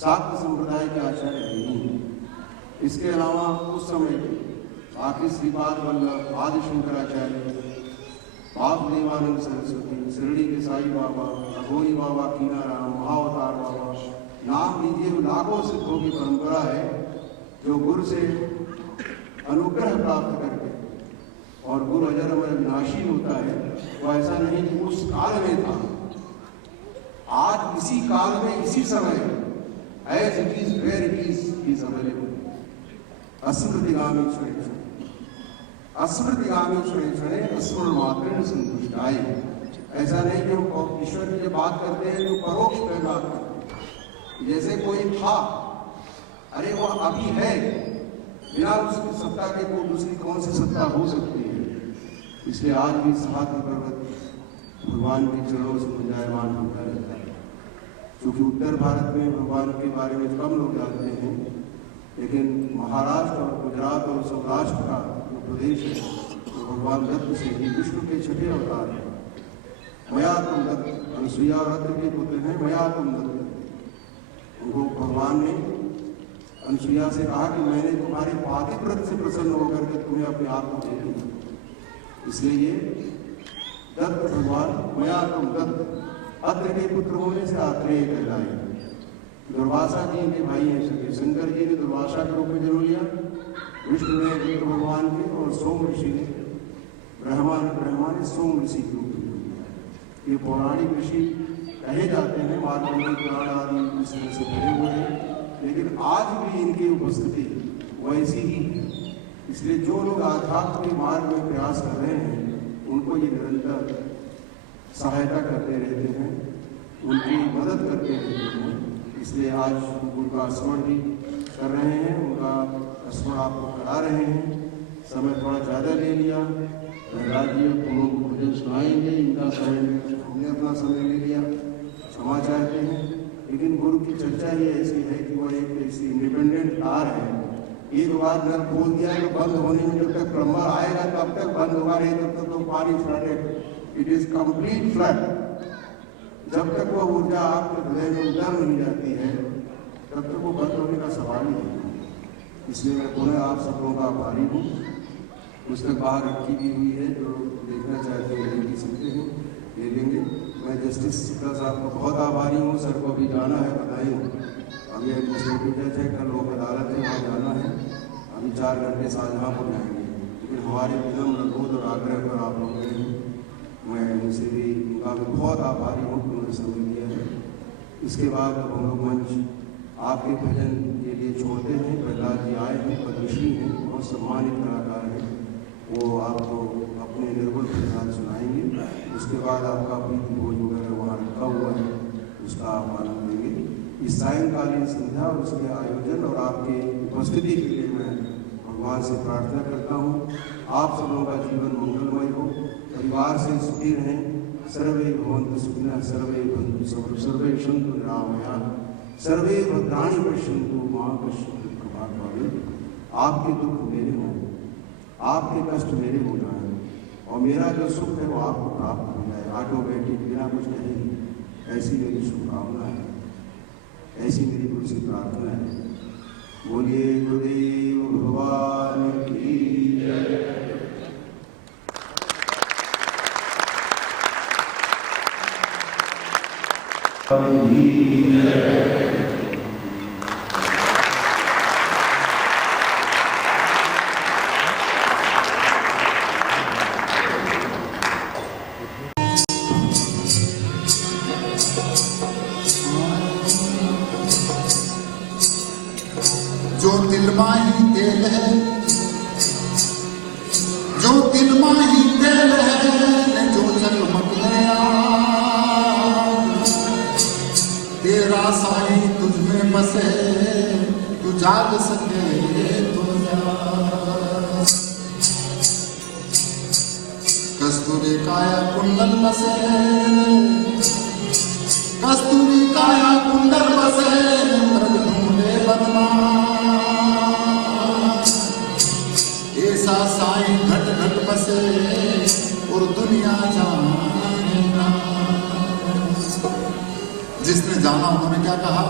शाक्त संप्रदाय के आचार्य नहीं। इसके अलावा उस समय बाकी श्रीपाद वल्लभ, आदि शंकराचार्य, बाप देवानंद सरस्वती, शिरडी के साई बाबा, अघोरी बाबा, कीनाराम, महावतार बाबा, नाम लीजिए, लाखों सिद्धों की परंपरा है जो गुरु से अनुग्रह प्राप्त करके, और गुरु अजर अमर विनाशी होता है। वो ऐसा नहीं कि उस काल में था, आज इसी काल में इसी समय as it is where it is available. अस्मृतिगामी क्षणे अस्मृतिगामी क्षणे अस्मरण मात्रेण संतुष्टाय। ऐसा नहीं कि हम ईश्वर की जब बात करते हैं तो परोक्ष में बात करते हैं, जैसे कोई था, अरे वो अभी है, बिना उसकी सत्ता के कोई दूसरी कौन सी सत्ता हो सकती है। इसलिए आज भी सहाती पर्वत भगवान के चरणों से गुंजायमान होता रहता है। क्योंकि उत्तर भारत में भगवान के बारे में कम लोग जानते हैं, लेकिन महाराष्ट्र और गुजरात और सौराष्ट्र का जो प्रदेश है तो भगवान दत्त से ही विष्णु के छठे अवतार है। मया तुम दत्त, अनुसुईया व्रत के पुत्र हैं, मया तुम दत्त। उनको भगवान ने अनुसुईया से कहा कि मैंने तुम्हारे पातिव्रत से प्रसन्न होकर के तुम्हें अपने आप को दे दिया। इसलिए ये दत्त भगवान मया तुम दत्त, अत्र के पुत्र होने से आत्रेय कहलाए। दुर्वासा जी के भाई हैं सके। शंकर जी ने दुर्वासा के रूप में जन्म लिया, विष्णु ने रुद्र भगवान के, और सोम ऋषि ने ब्रह्मा ने सोम ऋषि के रूप में जन्म लिया। ये पौराणिक ऋषि कहे जाते हैं, मार्कंडेय पुराण आदि इस तरह से भरे हुए हैं, लेकिन आज भी इनकी उपस्थिति वैसी ही है। इसलिए जो लोग आध्यात्म के मार्ग में प्रयास कर रहे हैं उनको ये निरंतर सहायता करते रहते हैं, उनकी मदद करते रहते हैं। इसलिए आज उनका स्मरण भी कर रहे हैं, उनका स्मरण आपको करा रहे हैं। समय थोड़ा ज़्यादा ले लिया, राज्य लोगों को भजन सुनाएंगे, इनका समय हमने अपना समय ले लिया, क्षमा चाहते हैं। लेकिन गुरु की चर्चा ही ऐसी है कि वो एक ऐसी इंडिपेंडेंट कार है। एक बार नल खोल दिया तो बंद होने में जब तक प्लम्बर आएगा तब तक बंद होगा, नहीं तब तक तो पानी flooded, it is complete flood. जब तक वह ऊर्जा आपके हृदय में उतर नहीं जाती है तब तक वो बंद होने का सवाल ही नहीं। इसलिए मैं पुनः आप सब लोगों का आभारी हूँ। पुस्तक बाहर रखी भी हुई है, जो देखना चाहते हैं ले सकते हैं, ले लेंगे। मैं जस्टिस शुक्ला साहब को बहुत आभारी हूँ। सर को भी जाना है, बताइए अभी एडमिनिस्ट्रेटिव जज है, कल लोक अदालत है, वहाँ जाना है। अभी 4 घंटे शाहजहाँपुर जाएंगे। लेकिन हमारे विनम्र अनुरोध और आग्रह पर आप लोग हैं, मैं उनसे भी उनका भी बहुत आभारी हूँ कि उन्होंने समय दिया है। इसके बाद अब हम लोग मंच आपके भजन के लिए छोड़ते हैं। प्रहलाद जी आए हैं, पद्मश्री हैं, बहुत सम्मानित कलाकार हैं, वो आपको अपने निर्बल प्रसाद सुनाएंगे। उसके बाद आपका प्रीति भोज वगैरह वहाँ रखा हुआ है, उसका आप आनंद लेंगे। इस सायंकालीन संध्या और उसके आयोजन और आपके उपस्थिति के लिए मैं भगवान से प्रार्थना करता हूँ। आप सबों का जीवन मंगलमय हो, परिवार से सुखी रहें। सर्वे भवन्तु सुखिनः, सर्वे भवन्तु सर्वे सन्तु निरामयाः, सर्वे भद्राणि पश्यन्तु मा कश्चित् दुःखभाग् भवेत्। आपके दुख मेरे हों, आपके कष्ट मेरे हो जाए और मेरा जो सुख है वो आपको प्राप्त हो जाए ऑटोमेटिक, बिना कुछ कहे। ऐसी मेरी शुभकामना है, ऐसी मेरी गुरु से प्रार्थना है। बोलिए गुरुदेव भगवान की जय। जो दिल माही तेल है, जो दिल माही तेल है, जो जलमत गया तेरा साई तुझ में बसे, तू जाग सके तो जा। कस्तूरी काया कुंडल बसे, कस्तूरी काया कुंडल बसे, मृग ढूंढे बदमा ऐसा साईं घट घट बसे और दुनिया जाने ना। जिसने जाना उन्होंने क्या कहा?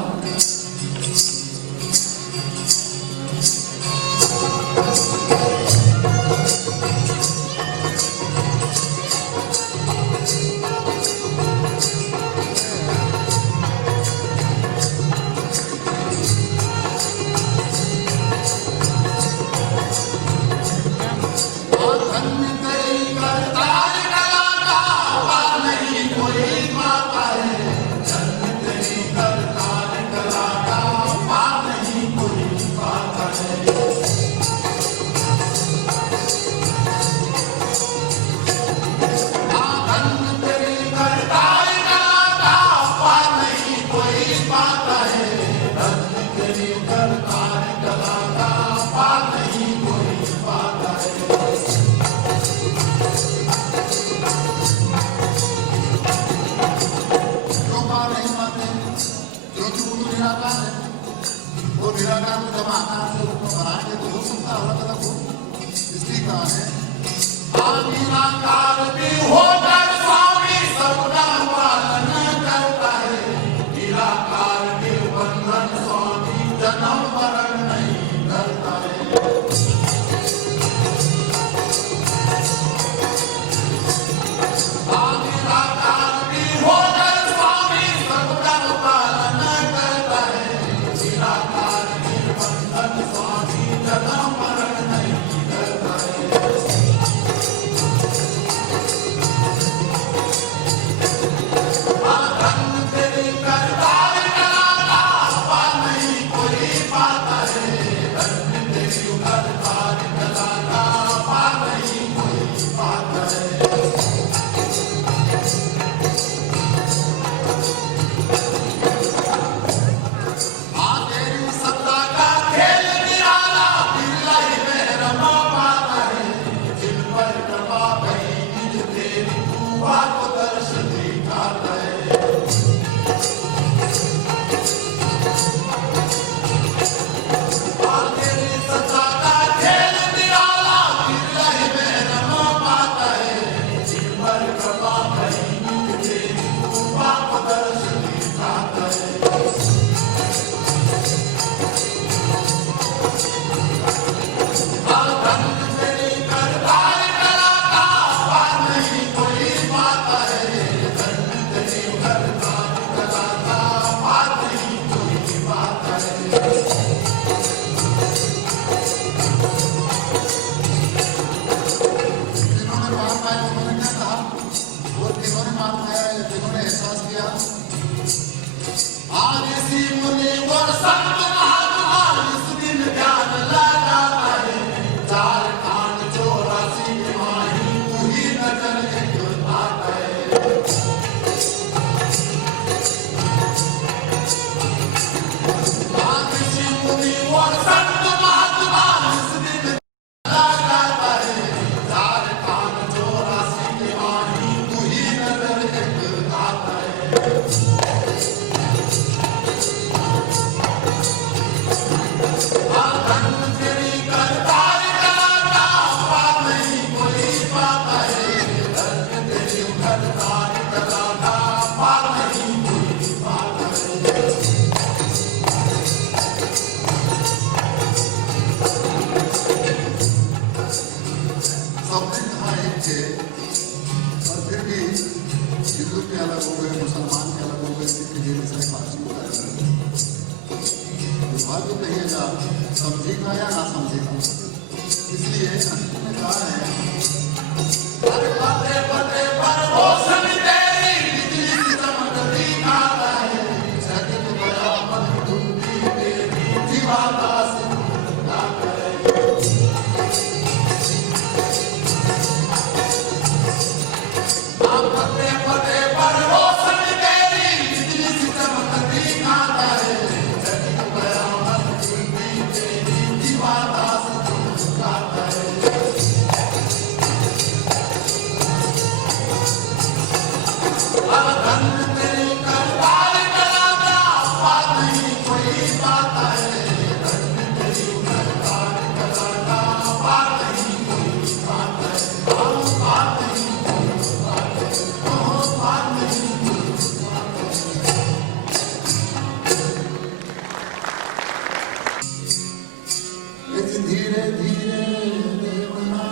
निराकार को जब आकार से रूप में बनाएंगे तो हो सकता है अलग अलग हो। इसलिए कहा है निराकार भी होकर स्वामी सबका पालन करता है, निराकार के बंधन स्वामी जन्म मरण नहीं करता है। निराकार भी होकर स्वामी सबका पालन करता है, निराकार के बंधन स्वामी जन्म मरण नहीं करता है। दुर्भाग्य कहिएगा, समझेगा या ना समझेगा। इसलिए अंत में कहा है, हर पते पते पर रोशन तेरी बिजली सी चमक दिखाता है, जगत बराबर धुंधी तेरी जीवाता से दिखाता है। पते पते पर रोशन तेरी बिजली सी चमक दिखाता है, जगत बराबर धुंधी तेरी जीवाता से दिखाता है। अब धन तेरी करतार कराता, बात नहीं कोई पाता है। धन तेरी करतार कराता, बात नहीं कोई पाता है। बात नहीं कोई पाता है, बात नहीं कोई पाता है। लेकिन धीरे धीरे देवना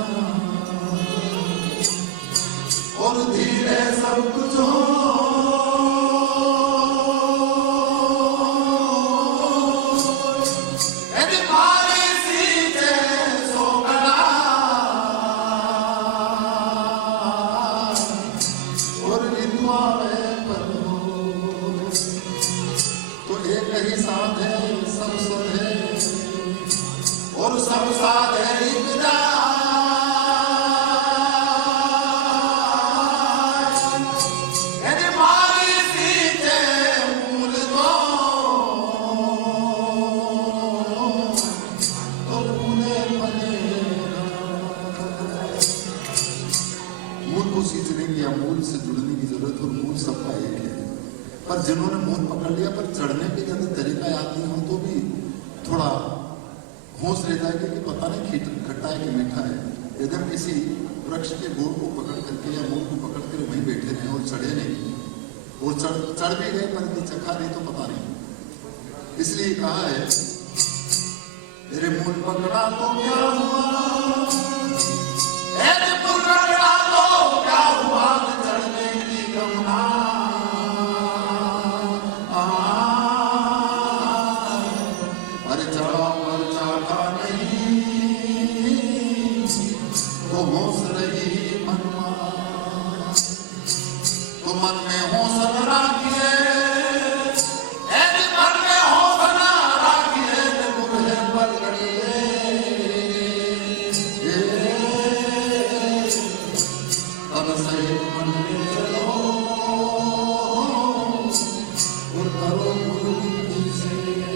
और धीरे सब कुछ हो, यदि भारी सीते सो गड़ा, और निंदुआ में पर हो, तो एक ही साथ है, सब सब है। और सब साथ है इकरार। यदि भारी सीते मूल को, तो पूरे बने मूल को सींचने की या मूल से जुड़ने की जरूरत, और मूल सबका एक है। पर जिन्होंने मूल पकड़ लिया, पर चढ़ने के यदि तरीका याद नहीं हो तो भी थोड़ा होश रहता है कि पता नहीं खट्टा है कि मीठा है। यदि हम किसी वृक्ष के गोड़ को पकड़ करके या मूल को पकड़ कर वहीं बैठे रहे और चढ़े नहीं, और चढ़ भी गए पर चखा नहीं तो पता नहीं। इसलिए कहा है, तेरे मूल पकड़ा तो क्या हुआ, यदि पुरगड़ा तो क्या हुआ, चढ़ने की गमना। अरे चढ़ा पर चाका नहीं, तो होश रही मनवा, तो मन में हौसला राखिए, यदि मन में हौसला राखिए, तो बुरे पल तब सही मन में चलो, और करो गुरु की सेवा।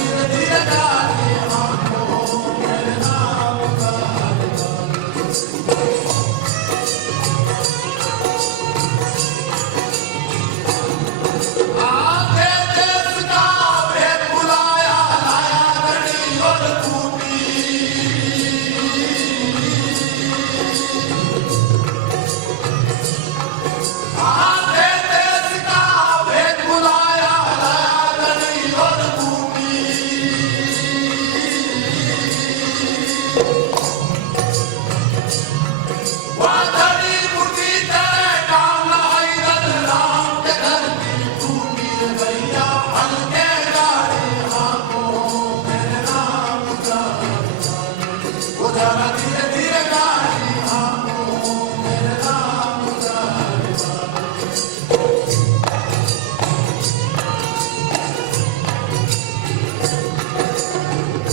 धीरे धीरे गाड़ी आंखों मेरे नाम का आगे देश का भेद बुलाया लाया घड़ी और खूबी आगे देश का भेद बुलाया लाया घड़ी और खूबी वह घड़ी बुटी तेरे काम लाई रन राम के घर की टूटी रे भैया हल्के गाड़ी आंखों मेरे नाम का वो जरा धीरे धीरे गाड़ी आंखों मेरे नाम का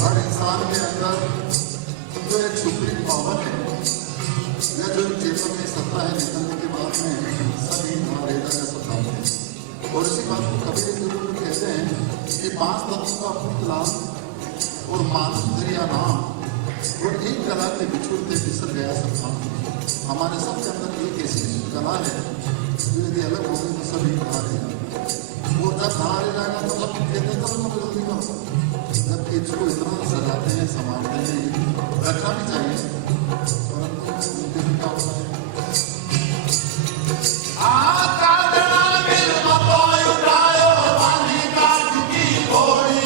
हर इंसान के अंदर जो एक सुप्रीम पावर है या जो एक चेतन में सत्ता है, निकलने के बाद में सभी हमारे का सत्ता है। और इसी बात को कभी जरूर कहते हैं कि 5 तत्वों का पुतला और मानव दरिया नाम और एक कला के बिछुड़ते बिसर गया सब काम। हमारे सबके अंदर एक ऐसी कला है जो यदि अलग हो गई तो सभी हारेगा। वो जब हारे जाएगा तो सब कहते हैं तब तो जल्दी का जबकि इसको इतना सजाते हैं, संभालते हैं, रखना भी चाहिए, परंतु उनके भी क्या होता है। आका जना मिल मतो उठायो बांधी काट की घोड़ी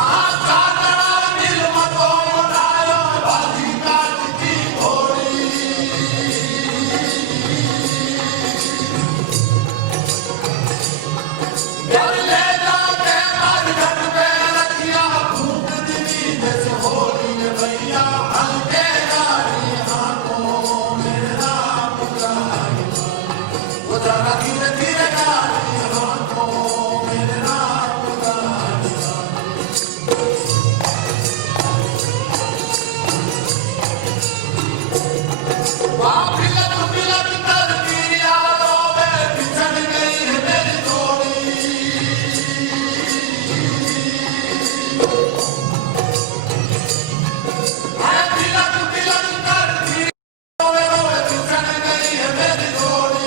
आका जना मिल मतो उठायो बांधी काट की घोड़ी घर ले जाके मर घर पे रखिया भूख दिनी जैसे होली में भैया हल्के गाड़ी आंखों मेरे नाम का वो जरा धीरे धीरे गाड़ी आंखों मेरे नाम का बिलक बिलक कर दिया रोवे बिछड़ गई है मेरी जोड़ी बिलक बिलक कर दिया रोवे रोवे बिछड़ गई है मेरी जोड़ी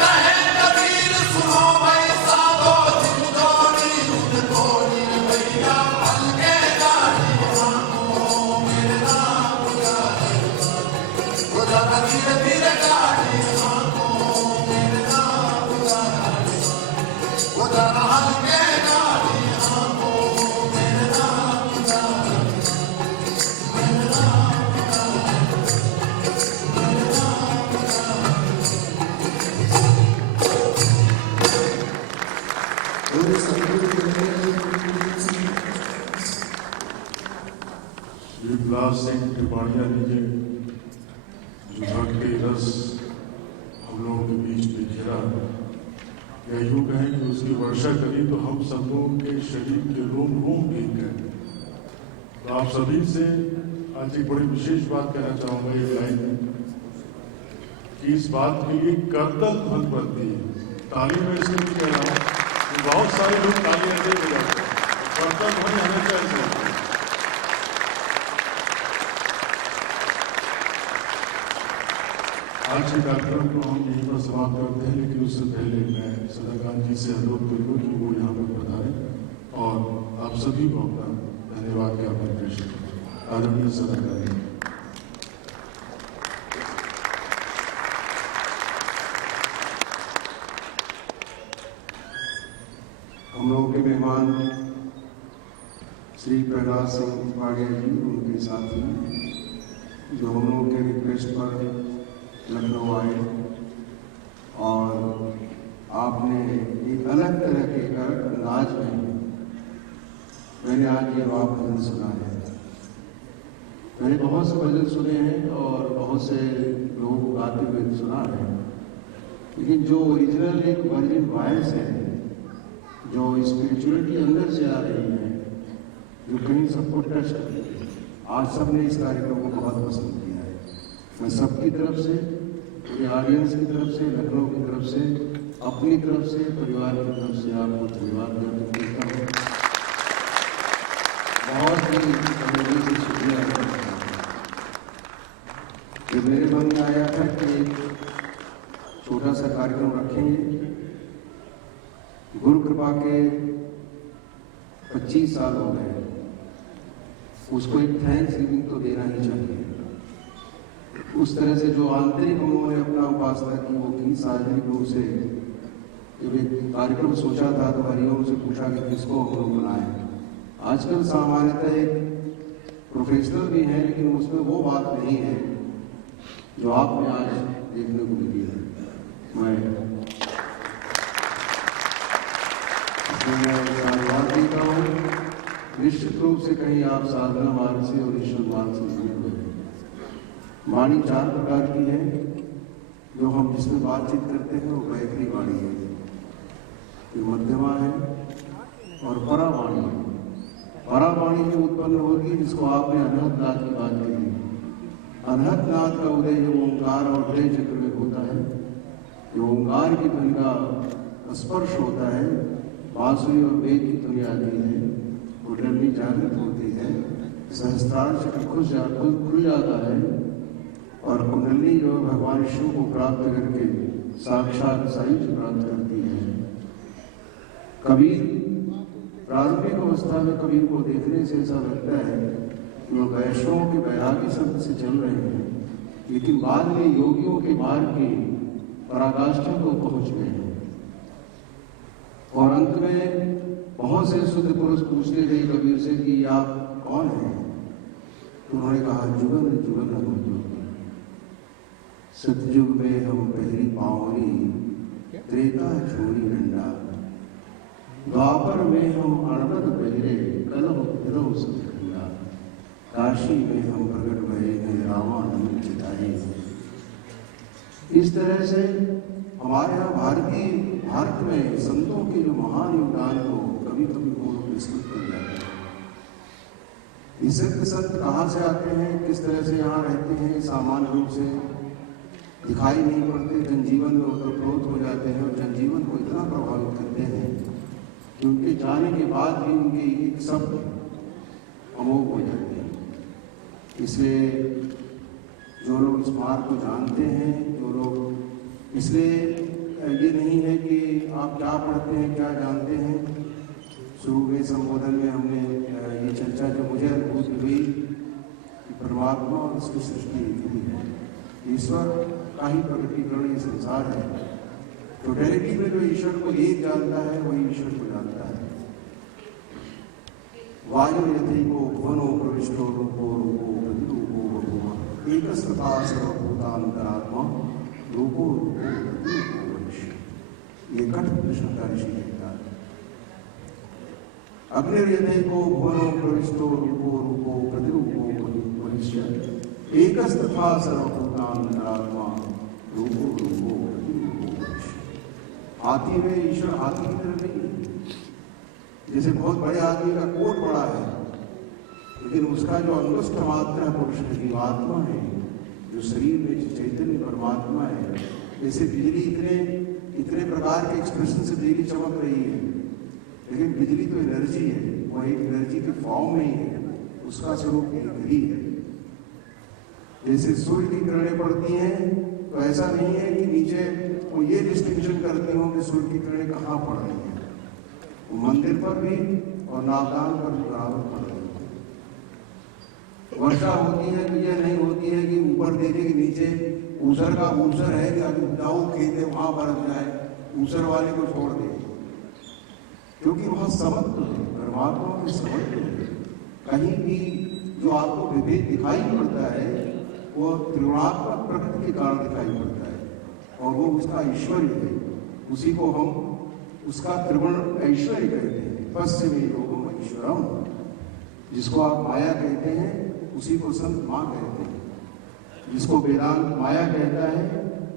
कहे कबीर सुनो भाई साधो दिन जोड़ी दिन जोड़ी भैया हल्के गाड़ी आंखों मेरे नाम का वो जरा धीरे धीरे गाड़ी आंखों मेरे नाम का वो जरा हल्के गाड़ी आंखों मेरे नाम का मेरे नाम का मेरे नाम का पूरे सतगुरु के श्री विलास सिंह त्रिपाठिया जी जो भक्ति रस हम लोगों के बीच में घिरा, या यूँ कहें कि उसकी वर्षा करी तो हम सब लोगों के शरीर के रोम रोम भीग गए। तो आप सभी से आज एक बड़ी विशेष बात कहना चाहूँगा एक लाइन में कि इस बात के लिए करतल ध्वनि बनती है। ताली में इसलिए भी कह रहा हूँ कि बहुत सारे लोग तालियां दे बजाते हैं, करतल ध्वनि हमेशा ऐसे होती है। आज के कार्यक्रम को हम यहीं पर समाप्त करते हैं, लेकिन उससे पहले मैं सदाकांत जी से अनुरोध करूँगा कि वो यहाँ पर पधारें और आप सभी को अपना धन्यवाद ज्ञापन पेश करें। आदरणीय सदाकांत जी। हम लोगों के मेहमान श्री प्रहलाद सिंह त्रिपाठिया जी, उनके साथी जो हम लोगों के रिक्वेस्ट पर लखनऊ आए और आपने एक अलग तरह के अंदाज में मैंने आज ये वाह भजन सुना है। मैंने बहुत से भजन सुने हैं और बहुत से लोगों को गाते हुए सुना है, लेकिन जो ओरिजिनल एक वर्जिन वॉइस है, जो स्पिरिचुअलिटी अंदर से आ रही है, जो कहीं सबको टच करती है, आज सबने इस कार्यक्रम को बहुत पसंद किया है। मैं सबकी तरफ से, पूरे ऑडियंस की तरफ से, लखनऊ की तरफ से, अपनी तरफ से, परिवार की तरफ से आपको धन्यवाद ज्ञापित करता हूँ। बहुत ही गहराई से शुक्रिया अदा करता हूँ। ये मेरे मन में आया था कि एक छोटा सा कार्यक्रम रखेंगे। गुरु कृपा के 25 साल हो गए, उसको एक थैंक्स गिविंग तो देना ही चाहिए। उस तरह से जो आंतरिक उन्होंने अपना उपासना की वो की, सार्वजनिक रूप से जब एक कार्यक्रम सोचा था तो हरिओम से पूछा कि किसको हम लोग बनाए। आजकल सामान्यतः एक प्रोफेशनल भी है, लेकिन उसमें वो बात नहीं है जो आप में आज देखने को मिली है। मैं धन्यवाद देता हूँ। निश्चित रूप से कहीं आप साधना मार्ग से और ईश्वर मार्ग से जुड़े हुए हैं। वाणी 4 प्रकार की है, जो हम जिसमें बातचीत करते हैं वो गायत्री वाणी है, फिर मध्यमा है और परावाणी है। परावाणी जो उत्पन्न होगी, जिसको आपने अनहद नाद की बात कही। अनहद नाद का उदय जो ओंकार और हृदय चक्र में होता है, जो ओंकार की ध्वनि का स्पर्श होता है, बांसुरी और वेद की ध्वनि आती है, कुंडली जागृत होती है, सहस्त्रार चक्र खुल जाता है और कुंडली जो भगवान शिव को प्राप्त करके साक्षात सायुज्य प्राप्त करती है। कबीर प्रारंभिक अवस्था में कबीर को देखने से ऐसा लगता है कि वो वैष्णवों के वैरागी संत से चल रहे हैं, लेकिन बाद में योगियों के मार्ग की पराकाष्ठा को पहुंच गए हैं। और अंत में बहुत से शुद्ध पुरुष पूछते थे कबीर से कि आप कौन हैं? तो उन्होंने कहा, जुगन जुगन हम जोगी। सतयुग में हम पहली पावरी, त्रेता छोरी डंडा, द्वापर में हम अणबद बहरे, कलह फिरौ सतखंडा, काशी में हम प्रगट भये हैं, रामानंद चिताए। इस तरह से हमारे यहाँ भारत में संतों के जो महान योगदान को कभी कभी वो लोग विस्मृत कर जाते हैं। ये संत कहाँ से आते हैं, किस तरह से यहाँ रहते हैं, सामान्य रूप से दिखाई नहीं पड़ते, जनजीवन में ओतप्रोत हो जाते हैं और जनजीवन को इतना प्रभावित करते हैं कि उनके जाने के बाद भी उनके एक शब्द अमोघ हो जाते हैं। इसलिए जो लोग इस मार्ग को जानते हैं, जो लोग, इसलिए ये नहीं है कि आप क्या पढ़ते हैं, क्या जानते हैं। शुरू में संबोधन में हमने ये चर्चा जो मुझे अनुभूत हुई कि परमात्मा और उसकी सृष्टि एक ही है, ईश्वर का ही प्रकटीकरण ये संसार है। टोटलिटी में जो ईश्वर को एक जानता है वही ईश्वर को जानता है। वायु यथैको भुवनो प्रविष्टो रूपो रूपो प्रतिरूपो बभूव, एकस्तथा सर्वभूतान्तरात्मा रूपो रूपो प्रतिरूपो भविष्य। ये कठ प्रश्न का ऋषि कहता है। अग्निर्यथैको भुवनो प्रविष्टो रूपो रूपो प्रतिरूपो भविष्य, एकस्तथा सर्वभूतान्तरात्मा रूपो रूपो प्रतिरूपो भविष्य। हाथी में ईश्वर हाथी की तरह नहीं है। जैसे बहुत बड़े आदमी का कोट बड़ा है, लेकिन उसका जो अंगुष्ठ मात्रा पुरुष है, जीवात्मा है, जो शरीर में चैतन्य परमात्मा है। जैसे बिजली इतने प्रकार के एक्सप्रेशन से बिजली चमक रही है, लेकिन बिजली तो एनर्जी है, वो एक एनर्जी के फॉर्म में ही है, उसका स्वरूप एक ही है। जैसे सूर्य की किरणें पड़ती हैं, तो ऐसा नहीं है कि नीचे वो ये डिस्टिंक्शन करती हो कि सूर्य की किरणें कहाँ पड़ रही हैं। वो मंदिर पर भी और नावदान पर भी बराबर पड़ रही है। वर्षा होती है तो यह नहीं होती है कि ऊपर देखे कि नीचे ऊसर का ऊसर है कि अभी उपजाऊ खेत है वहां बरस जाए, ऊसर वाले को छोड़ दे, क्योंकि वह समत्व है, परमात्मा के समत्व है। कहीं भी जो आपको विभेद दिखाई पड़ता है वो त्रिगुणात्मक प्रकृति के कारण दिखाई पड़ता है, और वो उसका ऐश्वर्य है। उसी को हम उसका त्रिगुण ऐश्वर्य कहते हैं। पश्चिमी योगम ऐश्वरम, जिसको आप माया कहते हैं उसी को संत माँ कहते हैं। जिसको वेदांत माया कहता है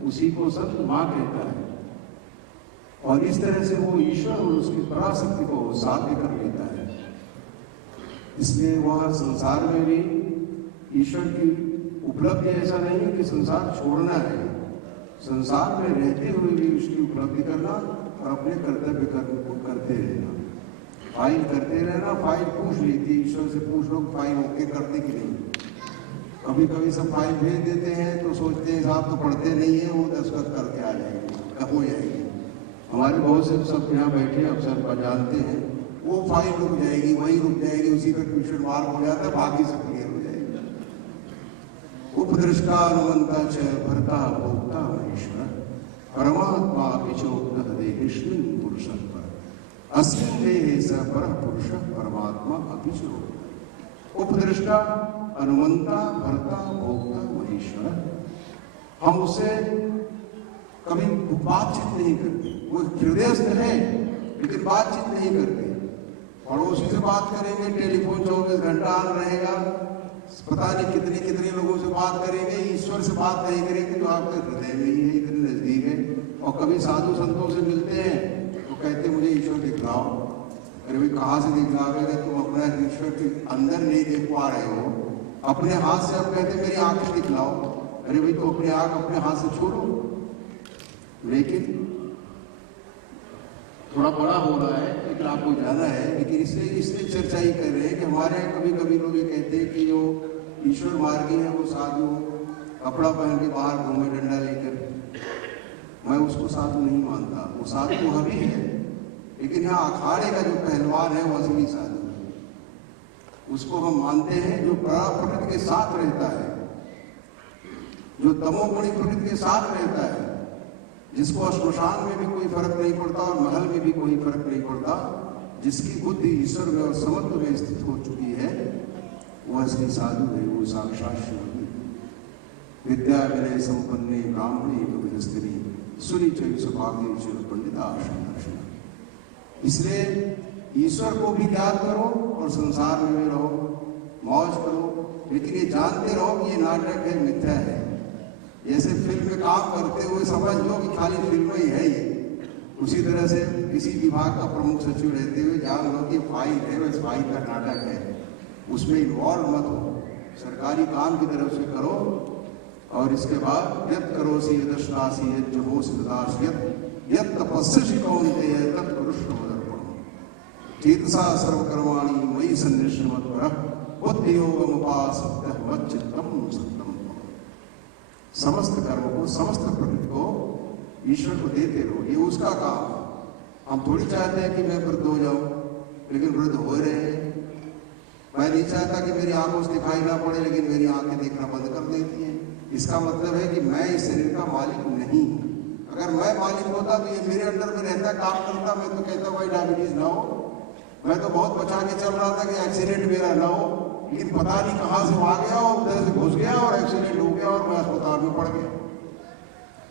उसी को संत माँ कहता है। और इस तरह से वो ईश्वर और उसकी पराशक्ति को साध्य कर लेता है। इसलिए वह संसार में भी ईश्वर की उपलब्धि ऐसा नहीं है कि संसार छोड़ना है, संसार में रहते हुए भी उसकी उपलब्धि करना और अपने कर्तव्य कर्म को करते रहना, फाइल करते रहना। फाइल पूछ लेती, ईश्वर से पूछ लो फाइल ओके करते कि नहीं। कभी कभी सब फाइल भेज देते हैं तो सोचते हैं साहब तो पढ़ते नहीं है, वो दस्तखत करके आ जाएंगे, हो जाएगी। हमारे बहुत से सब यहाँ बैठे अफसर पर जानते हैं, वो फाइल रुक जाएगी, वही रुक जाएगी, उसी पर क्वेश्चन मार्क हो जाता है, बाकी सब क्लियर हो जाएगी। उपदृष्टा अनुमंता च भर्ता भोक्ता महेश्वर परमात्मा विचोक्त देहिष्मिन पुरुषत्व अस्मिन् देहे स परः पुरुषः परमात्मा अभिचोक्त। उपदृष्टा अनुमंता भर्ता भोक्ता महेश्वर, हम उससे कभी बातचीत नहीं करते, वो हृदयस्थ है लेकिन बातचीत नहीं करते। पड़ोसी से बात करेंगे, टेलीफोन 24 घंटा ऑन रहेगा, पता नहीं कितने कितने लोगों से बात करेंगे, ईश्वर से बात नहीं करेंगे जो आपके हृदय में ही है, इतने नजदीक है। और कभी साधु संतों से मिलते हैं तो कहते मुझे ईश्वर दिखलाओ। अरे भाई कहाँ से दिखलाओगे, तुम अपना ईश्वर के अंदर नहीं देख पा रहे हो, अपने हाथ से आप कहते मेरी आंखें दिखलाओ। अरे भाई तो अपने आंख अपने हाथ से छोड़ो। लेकिन थोड़ा बड़ा हो रहा है, लेकिन आपको जाना है, लेकिन इसलिए चर्चा ही कर रहे हैं कि हमारे यहाँ कभी कभी लोग ये कहते हैं कि जो ईश्वर मार्गी है वो साधु कपड़ा पहन के बाहर घूमे डंडा लेकर। मैं उसको साधु नहीं मानता, वो साधु तो हम ही है, लेकिन यहाँ अखाड़े का जो पहलवान है वो असली साधु है। उसको हम मानते हैं जो प्रकृति के साथ रहता है, जो तमोगुणी प्रकृति के साथ रहता है, जिसको श्मशान में भी कोई फर्क नहीं पड़ता और महल में भी कोई फर्क नहीं पड़ता, जिसकी बुद्धि ईश्वर में और समत्व में स्थित हो चुकी है, वह असली साधु है, वो साक्षात शिव। विद्या विनय संपन्ने ब्राह्मणे कविहस्तिनी सुनी चैव सुभागे चिर पंडिता दर्शन। इसलिए ईश्वर को भी ज्ञात करो और संसार में भी रहो, मौज करो, लेकिन ये जानते रहो कि ये नाटक है, मिथ्या है। जैसे फिल्म में काम करते हुए समझ लो कि खाली फिल्म ही है ये, उसी तरह से किसी विभाग का प्रमुख सचिव रहते हुए जान लो कि फाइल है, बस फाइल का नाटक है, उसमें इन्वॉल्व मत हो, सरकारी काम की तरफ से करो। और इसके बाद यत् करोसि यदश्नासि यत् जहोसि तदासि यत् तपस्यसि कौन्तेय तत्पुरुषमदर्पणम् चेतसा सर्वकर्माणि मयि सन्निष्ठ मत्परः बुद्धियोगमुपासक्तः मच्चित्तम् सत्तम्। समस्त कर्म को, समस्त प्रकृति को ईश्वर को देते रहो, ये उसका काम है। हम थोड़ी चाहते हैं कि मैं वृद्ध हो जाऊं, लेकिन वृद्ध हो रहे हैं। मैं नहीं चाहता कि मेरी आंखों से दिखाई ना पड़े, लेकिन मेरी आंखें देखना बंद कर देती हैं। इसका मतलब है कि मैं इस शरीर का मालिक नहीं। अगर मैं मालिक होता तो ये मेरे अंदर में रहता, काम करता, मैं तो कहता भाई डायबिटीज ना हो। मैं तो बहुत बचा के चल रहा था कि एक्सीडेंट मेरा ना हो, लेकिन पता नहीं कहां से आ गया और उधर से घुस गया और एक्सीडेंट हो गया और मैं अस्पताल में पड़ गया।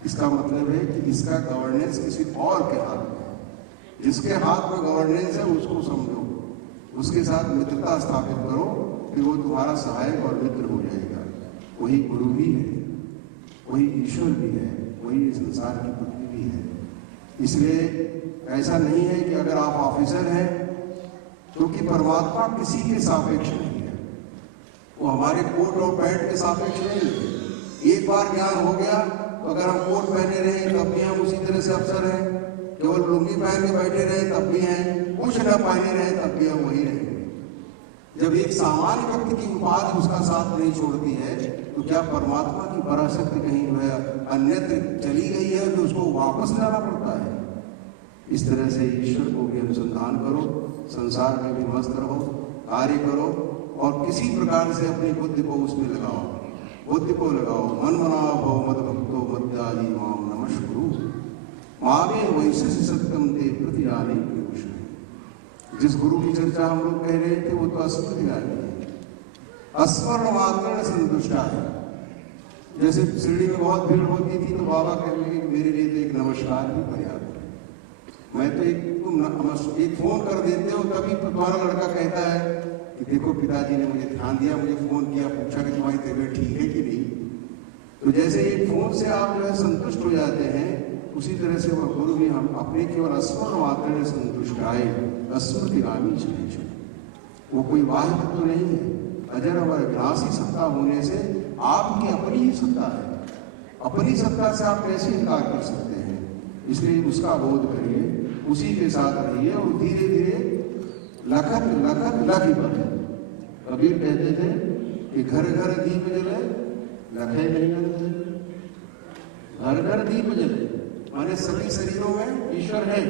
इसका मतलब है कि इसका गवर्नेंस किसी और के हाथ में है। जिसके हाथ में गवर्नेंस है उसको समझो, उसके साथ मित्रता स्थापित करो कि वो तुम्हारा सहायक और मित्र हो जाएगा। वही गुरु भी है, वही ईश्वर भी है, वही संसार की पृथ्वी भी है। इसलिए ऐसा नहीं है कि अगर आप ऑफिसर हैं क्योंकि परमात्मा किसी के सापेक्ष नहीं है, वो हमारे कोट और पैंट के सापेक्ष नहीं है। एक बार ज्ञान हो गया तो अगर हम कोट पहने रहे तब भी हम उसी तरह से अफसर हैं, केवल लुंगी पहन के बैठे रहे तब भी हैं, कुछ न पहने रहे तब भी हम वही रहेंगे। जब एक सामान्य व्यक्ति की उपाधि उसका साथ नहीं छोड़ती है तो क्या परमात्मा की पराशक्ति कहीं जो है अन्यत्र चली गई है तो उसको वापस लाना पड़ता है। इस तरह से ईश्वर को भी अनुसंधान करो, संसार में भी मस्त रहो, कार्य करो और किसी प्रकार से अपनी बुद्धि को उसमें लगाओ, बुद्धि को लगाओ। मन मना भव मद भक्तो मद्याजी माम नमस्कुरु मामे वैश्य सत्यम ते प्रतिजाने प्रयुष। जिस गुरु की चर्चा हम लोग कह रहे थे वो तो अस्मृति है, अस्मरण मात्र संतुष्टा है। जैसे शिरडी में बहुत भीड़ होती थी तो बाबा कहने लगे कि मेरे लिए तो एक नमस्कार भी पर्याप्त है। मैं तो एक फोन कर देते हो तभी तुम्हारा लड़का कहता है कि देखो पिताजी ने मुझे ध्यान दिया, मुझे फोन किया, पूछा कि तुम्हारी तबीयत ठीक है कि नहीं। तो जैसे एक फोन से आप जो है संतुष्ट हो जाते हैं, उसी तरह से वह गुरु भी हम अपने केवल अस्मरण मात्र संतुष्ट आए, अस्मृतिगामी चले। वो कोई बाह्य तत्व नहीं है, अजर और विनाशी सत्ता होने से आपकी अपनी ही सत्ता है। अपनी सत्ता से आप कैसे इनकार कर सकते हैं? इसलिए उसका बोध करिए, उसी के साथ रहिए और धीरे धीरे लखत लखत लख बढ़े। कबीर कहते थे कि घर घर दीप जले लखे नहीं अंधे। घर घर दीप जले माने सभी शरीरों में ईश्वर है।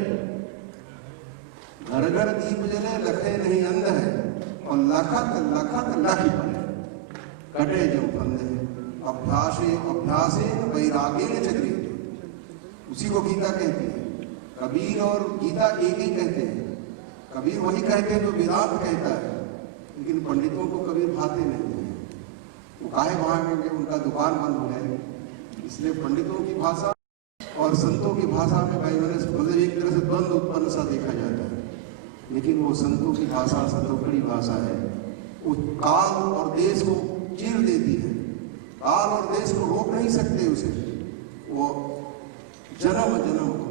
घर घर दीप जले लखे नहीं अंध है और लखत लखत लख बढ़े। कटे जो फंद है अभ्यासे वैराग्य चक्री। उसी को गीता कहती है। कबीर और गीता एक ही कहते हैं। कबीर वही कहते हैं जो वेदांत कहता है, लेकिन पंडितों को कबीर भाते नहीं है। वो काहे भागेंगे, उनका दुकान बंद हो जाएगी। इसलिए पंडितों की भाषा और संतों की भाषा में भाई मैंने एक तरह से द्वंद्व उत्पन्न सा देखा जाता है, लेकिन वो संतों की भाषा सतोकड़ी भाषा है। वो काल और देश को चीर देती है। काल और देश को रोक नहीं सकते उसे। वो जन्म जन्म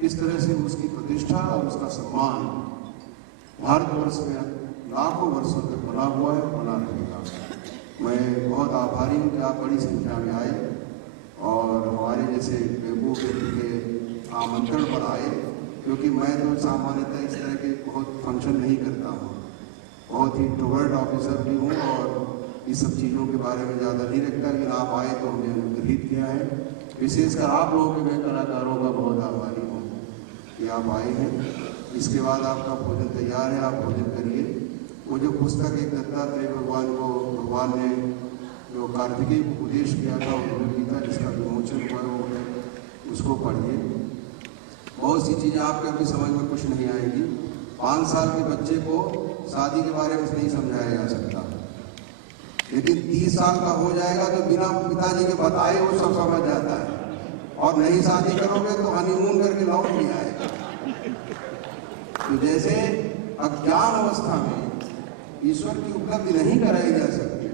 इस तरह से उसकी प्रतिष्ठा और उसका सम्मान भारतवर्ष में लाखों वर्षों तक बना हुआ है, बना रहेगा। मैं बहुत आभारी हूँ कि आप बड़ी संख्या में आए और हमारे जैसे बेवकूफ व्यक्ति के आमंत्रण पर आए, क्योंकि मैं तो सामान्यतः इस तरह के बहुत फंक्शन नहीं करता हूँ। बहुत ही इंट्रोवर्ट ऑफिसर भी हूँ और इस सब चीज़ों के बारे में ज़्यादा नहीं रखता, लेकिन आप आए तो हमने अनुग्रहित किया है। विशेषकर आप लोगों के मैं कलाकारों का बहुत आभारी हूँ कि आप आए हैं। इसके बाद आपका भोजन तैयार है, आप भोजन करिए। वो जो पुस्तक एक दत्तात्रेय भगवान ने जो कार्तिकेय को उपदेश किया था भगवद गीता, जिसका विमोचन हुआ वो है, उसको पढ़िए। बहुत सी चीज़ें आपके अभी समझ में कुछ नहीं आएगी। 5 साल के बच्चे को शादी के बारे में नहीं समझाया जा सकता, लेकिन 30 साल का हो जाएगा तो बिना पिताजी के बताए वो सब समझ जाता है। और नहीं शादी करोगे तो हनीमून करके लौट भी आएगा। तो जैसे अज्ञान अवस्था में ईश्वर की उपलब्धि नहीं कराई जा सकती,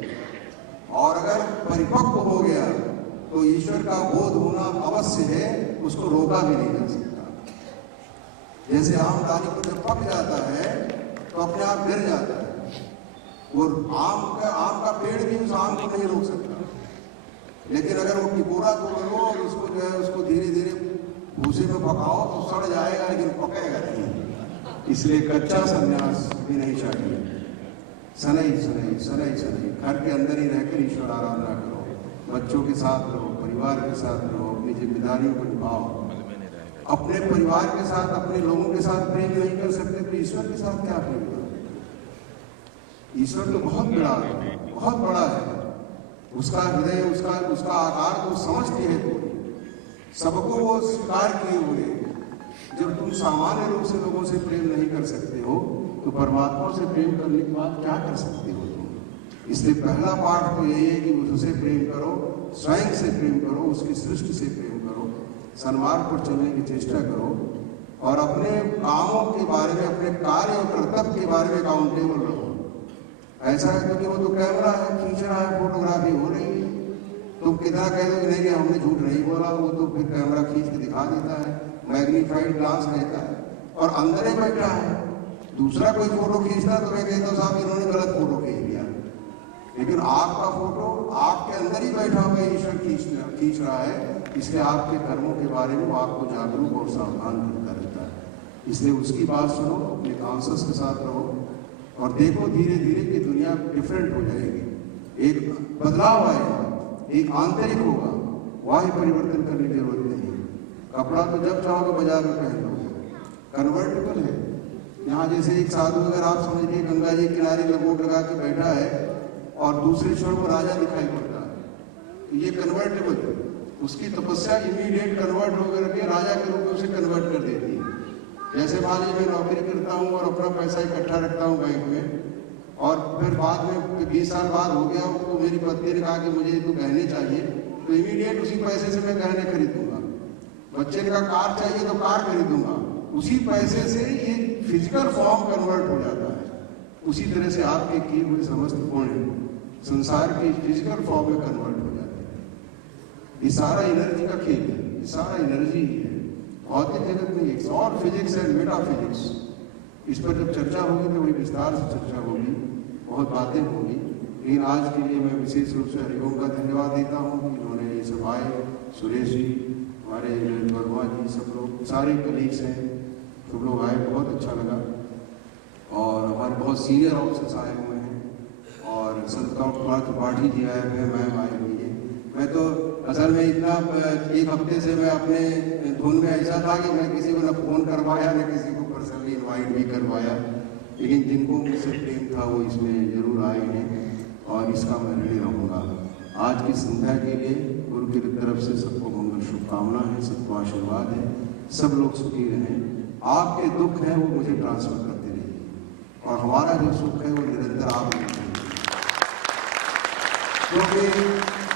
और अगर परिपक्व हो गया तो ईश्वर का बोध होना अवश्य है, उसको रोका भी नहीं जा सकता। जैसे आम डाली को जब पक जाता है तो अपने आप गिर जाता है, और आम का पेड़ भी उस आम को नहीं रोक सकता। लेकिन अगर वो टिकोरा तोड़ लो और उसको जो है उसको धीरे धीरे भूसे में पकाओ तो सड़ जाएगा, लेकिन पकेगा नहीं। इसलिए कच्चा संन्यास भी नहीं चाहिए। सनई सनई सनई सनई घर के अंदर ही रहकर ईश्वर आराधना करो, बच्चों के साथ रहो, परिवार के साथ रहो, अपनी जिम्मेदारियों को निभाओ। अपने परिवार के साथ, अपने लोगों के साथ प्रेम नहीं कर सकते तो ईश्वर के साथ क्या प्रेम करो? ईश्वर तो बहुत बड़ा है, बहुत बड़ा है। उसका हृदय, उसका आकार तो समझते हैं पूरी, सबको वो स्वीकार किए हुए। जब तुम सामान्य रूप से लोगों से प्रेम नहीं कर सकते हो तो परमात्मा से प्रेम करने के बाद क्या कर सकते हो तुम? इसलिए पहला पाठ तो यही है कि उससे प्रेम करो, स्वयं से प्रेम करो, उसकी सृष्टि से प्रेम करो, सन्मार्ग पर चलने की चेष्टा करो, और अपने कामों के बारे में, अपने कार्य और कर्तव्य के बारे में अकाउंटेबल रहो। ऐसा है क्योंकि वो तो कैमरा है, खींच रहा है, फोटोग्राफी हो रही है। तुम कितना कह दो कि नहीं हमने झूठ नहीं बोला, वो तो फिर कैमरा खींच के दिखा देता है, मैग्नीफाइड ग्लास रहता है, और अंदर ही बैठा है। दूसरा कोई फोटो खींचता तो मैं कहता हूँ साहब इन्होंने गलत फोटो खींच लिया, लेकिन आपका फोटो आपके अंदर ही बैठा हुआ ईश्वर खींच रहा है। इसलिए आपके कर्मों के बारे में वो आपको जागरूक और सावधान करता रहता है। इसलिए उसकी बात सुनो, अपने कॉन्शस के साथ रहो, और देखो धीरे धीरे कि दुनिया डिफरेंट हो जाएगी। एक बदलाव आएगा, एक आंतरिक होगा, वही परिवर्तन करने की जरूरत नहीं है। कपड़ा तो जब चाहोगे बाजार में पहन लोगे, कन्वर्टेबल है। यहाँ जैसे एक साधु, अगर आप समझिए गंगा जी किनारे लंगोट लगा के बैठा है और दूसरे छोर पर राजा दिखाई पड़ता है, तो ये कन्वर्टेबल है। उसकी तपस्या इमीडिएट कन्वर्ट होकर के राजा के रूप में उसे कन्वर्ट कर देती है। जैसे मान लीजिए मैं नौकरी करता हूँ और अपना पैसा इकट्ठा रखता हूँ बैंक में, और फिर बाद में 20 साल बाद हो गया तो मेरी पत्नी ने कहा कि मुझे तो गहने चाहिए, तो इमीडिएट उसी पैसे से मैं गहने खरीदूंगा। बच्चे का कार चाहिए तो कार खरीदूंगा, उसी पैसे से ये फिजिकल फॉर्म कन्वर्ट हो जाता है। उसी तरह से आपके किए हुए समस्त पुण्य संसार की फिजिकल फॉर्म में कन्वर्ट हो जाते हैं। ये सारा एनर्जी का खेल है, ये सारा एनर्जी ही है, भौतिक जगत नहीं है। और फिजिक्स एंड मेटाफिजिक्स, इस पर जब चर्चा होगी तो वही विस्तार से चर्चा होगी। बहुत बातें होंगी, लेकिन आज के लिए मैं विशेष रूप से हरिओम का धन्यवाद देता हूँ कि इन्होंने ये सब आए, सुरेश जी, हमारे ललित वर्मा जी, सब लोग, सारे कलीग्स हैं, सब लोग आए, बहुत अच्छा लगा। और हमारे बहुत सीनियर ऑफिसर्स आए हुए हैं और संत त्रिपाठी जी आए हुए हैं, मैम आई हुई है। मैं तो असल में इतना एक हफ्ते से मैं अपने धुन में ऐसा था कि मैं किसी को न फोन करवाया न किसी को पर्सनली इन्वाइट भी करवाया, लेकिन जिनको मुझसे प्रेम था वो इसमें जरूर आए हैं और इसका मैं ऋणी रहूँगा। आज की संध्या के लिए गुरु की तरफ से सबको मंगल शुभकामना है, सबको आशीर्वाद है, सब लोग सुखी रहें। आपके दुख हैं वो मुझे ट्रांसफर करते रहिए और हमारा जो सुख है वो निरंतर आप रहिए, क्योंकि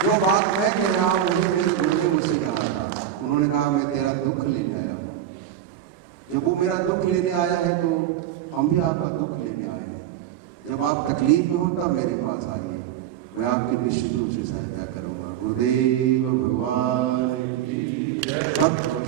जो बात मैं कह रहा हूँ मुझे मेरे गुरु ने मुझसे कहा था। उन्होंने कहा मैं तेरा दुख लेने आया हूँ। जब वो मेरा दुख लेने आया है तो हम भी आपका दुख लेने आए हैं। जब आप तकलीफ में हो तब मेरे पास आइए, मैं आपकी निश्चित रूप से सहायता करूंगा। गुरुदेव भगवान की जय।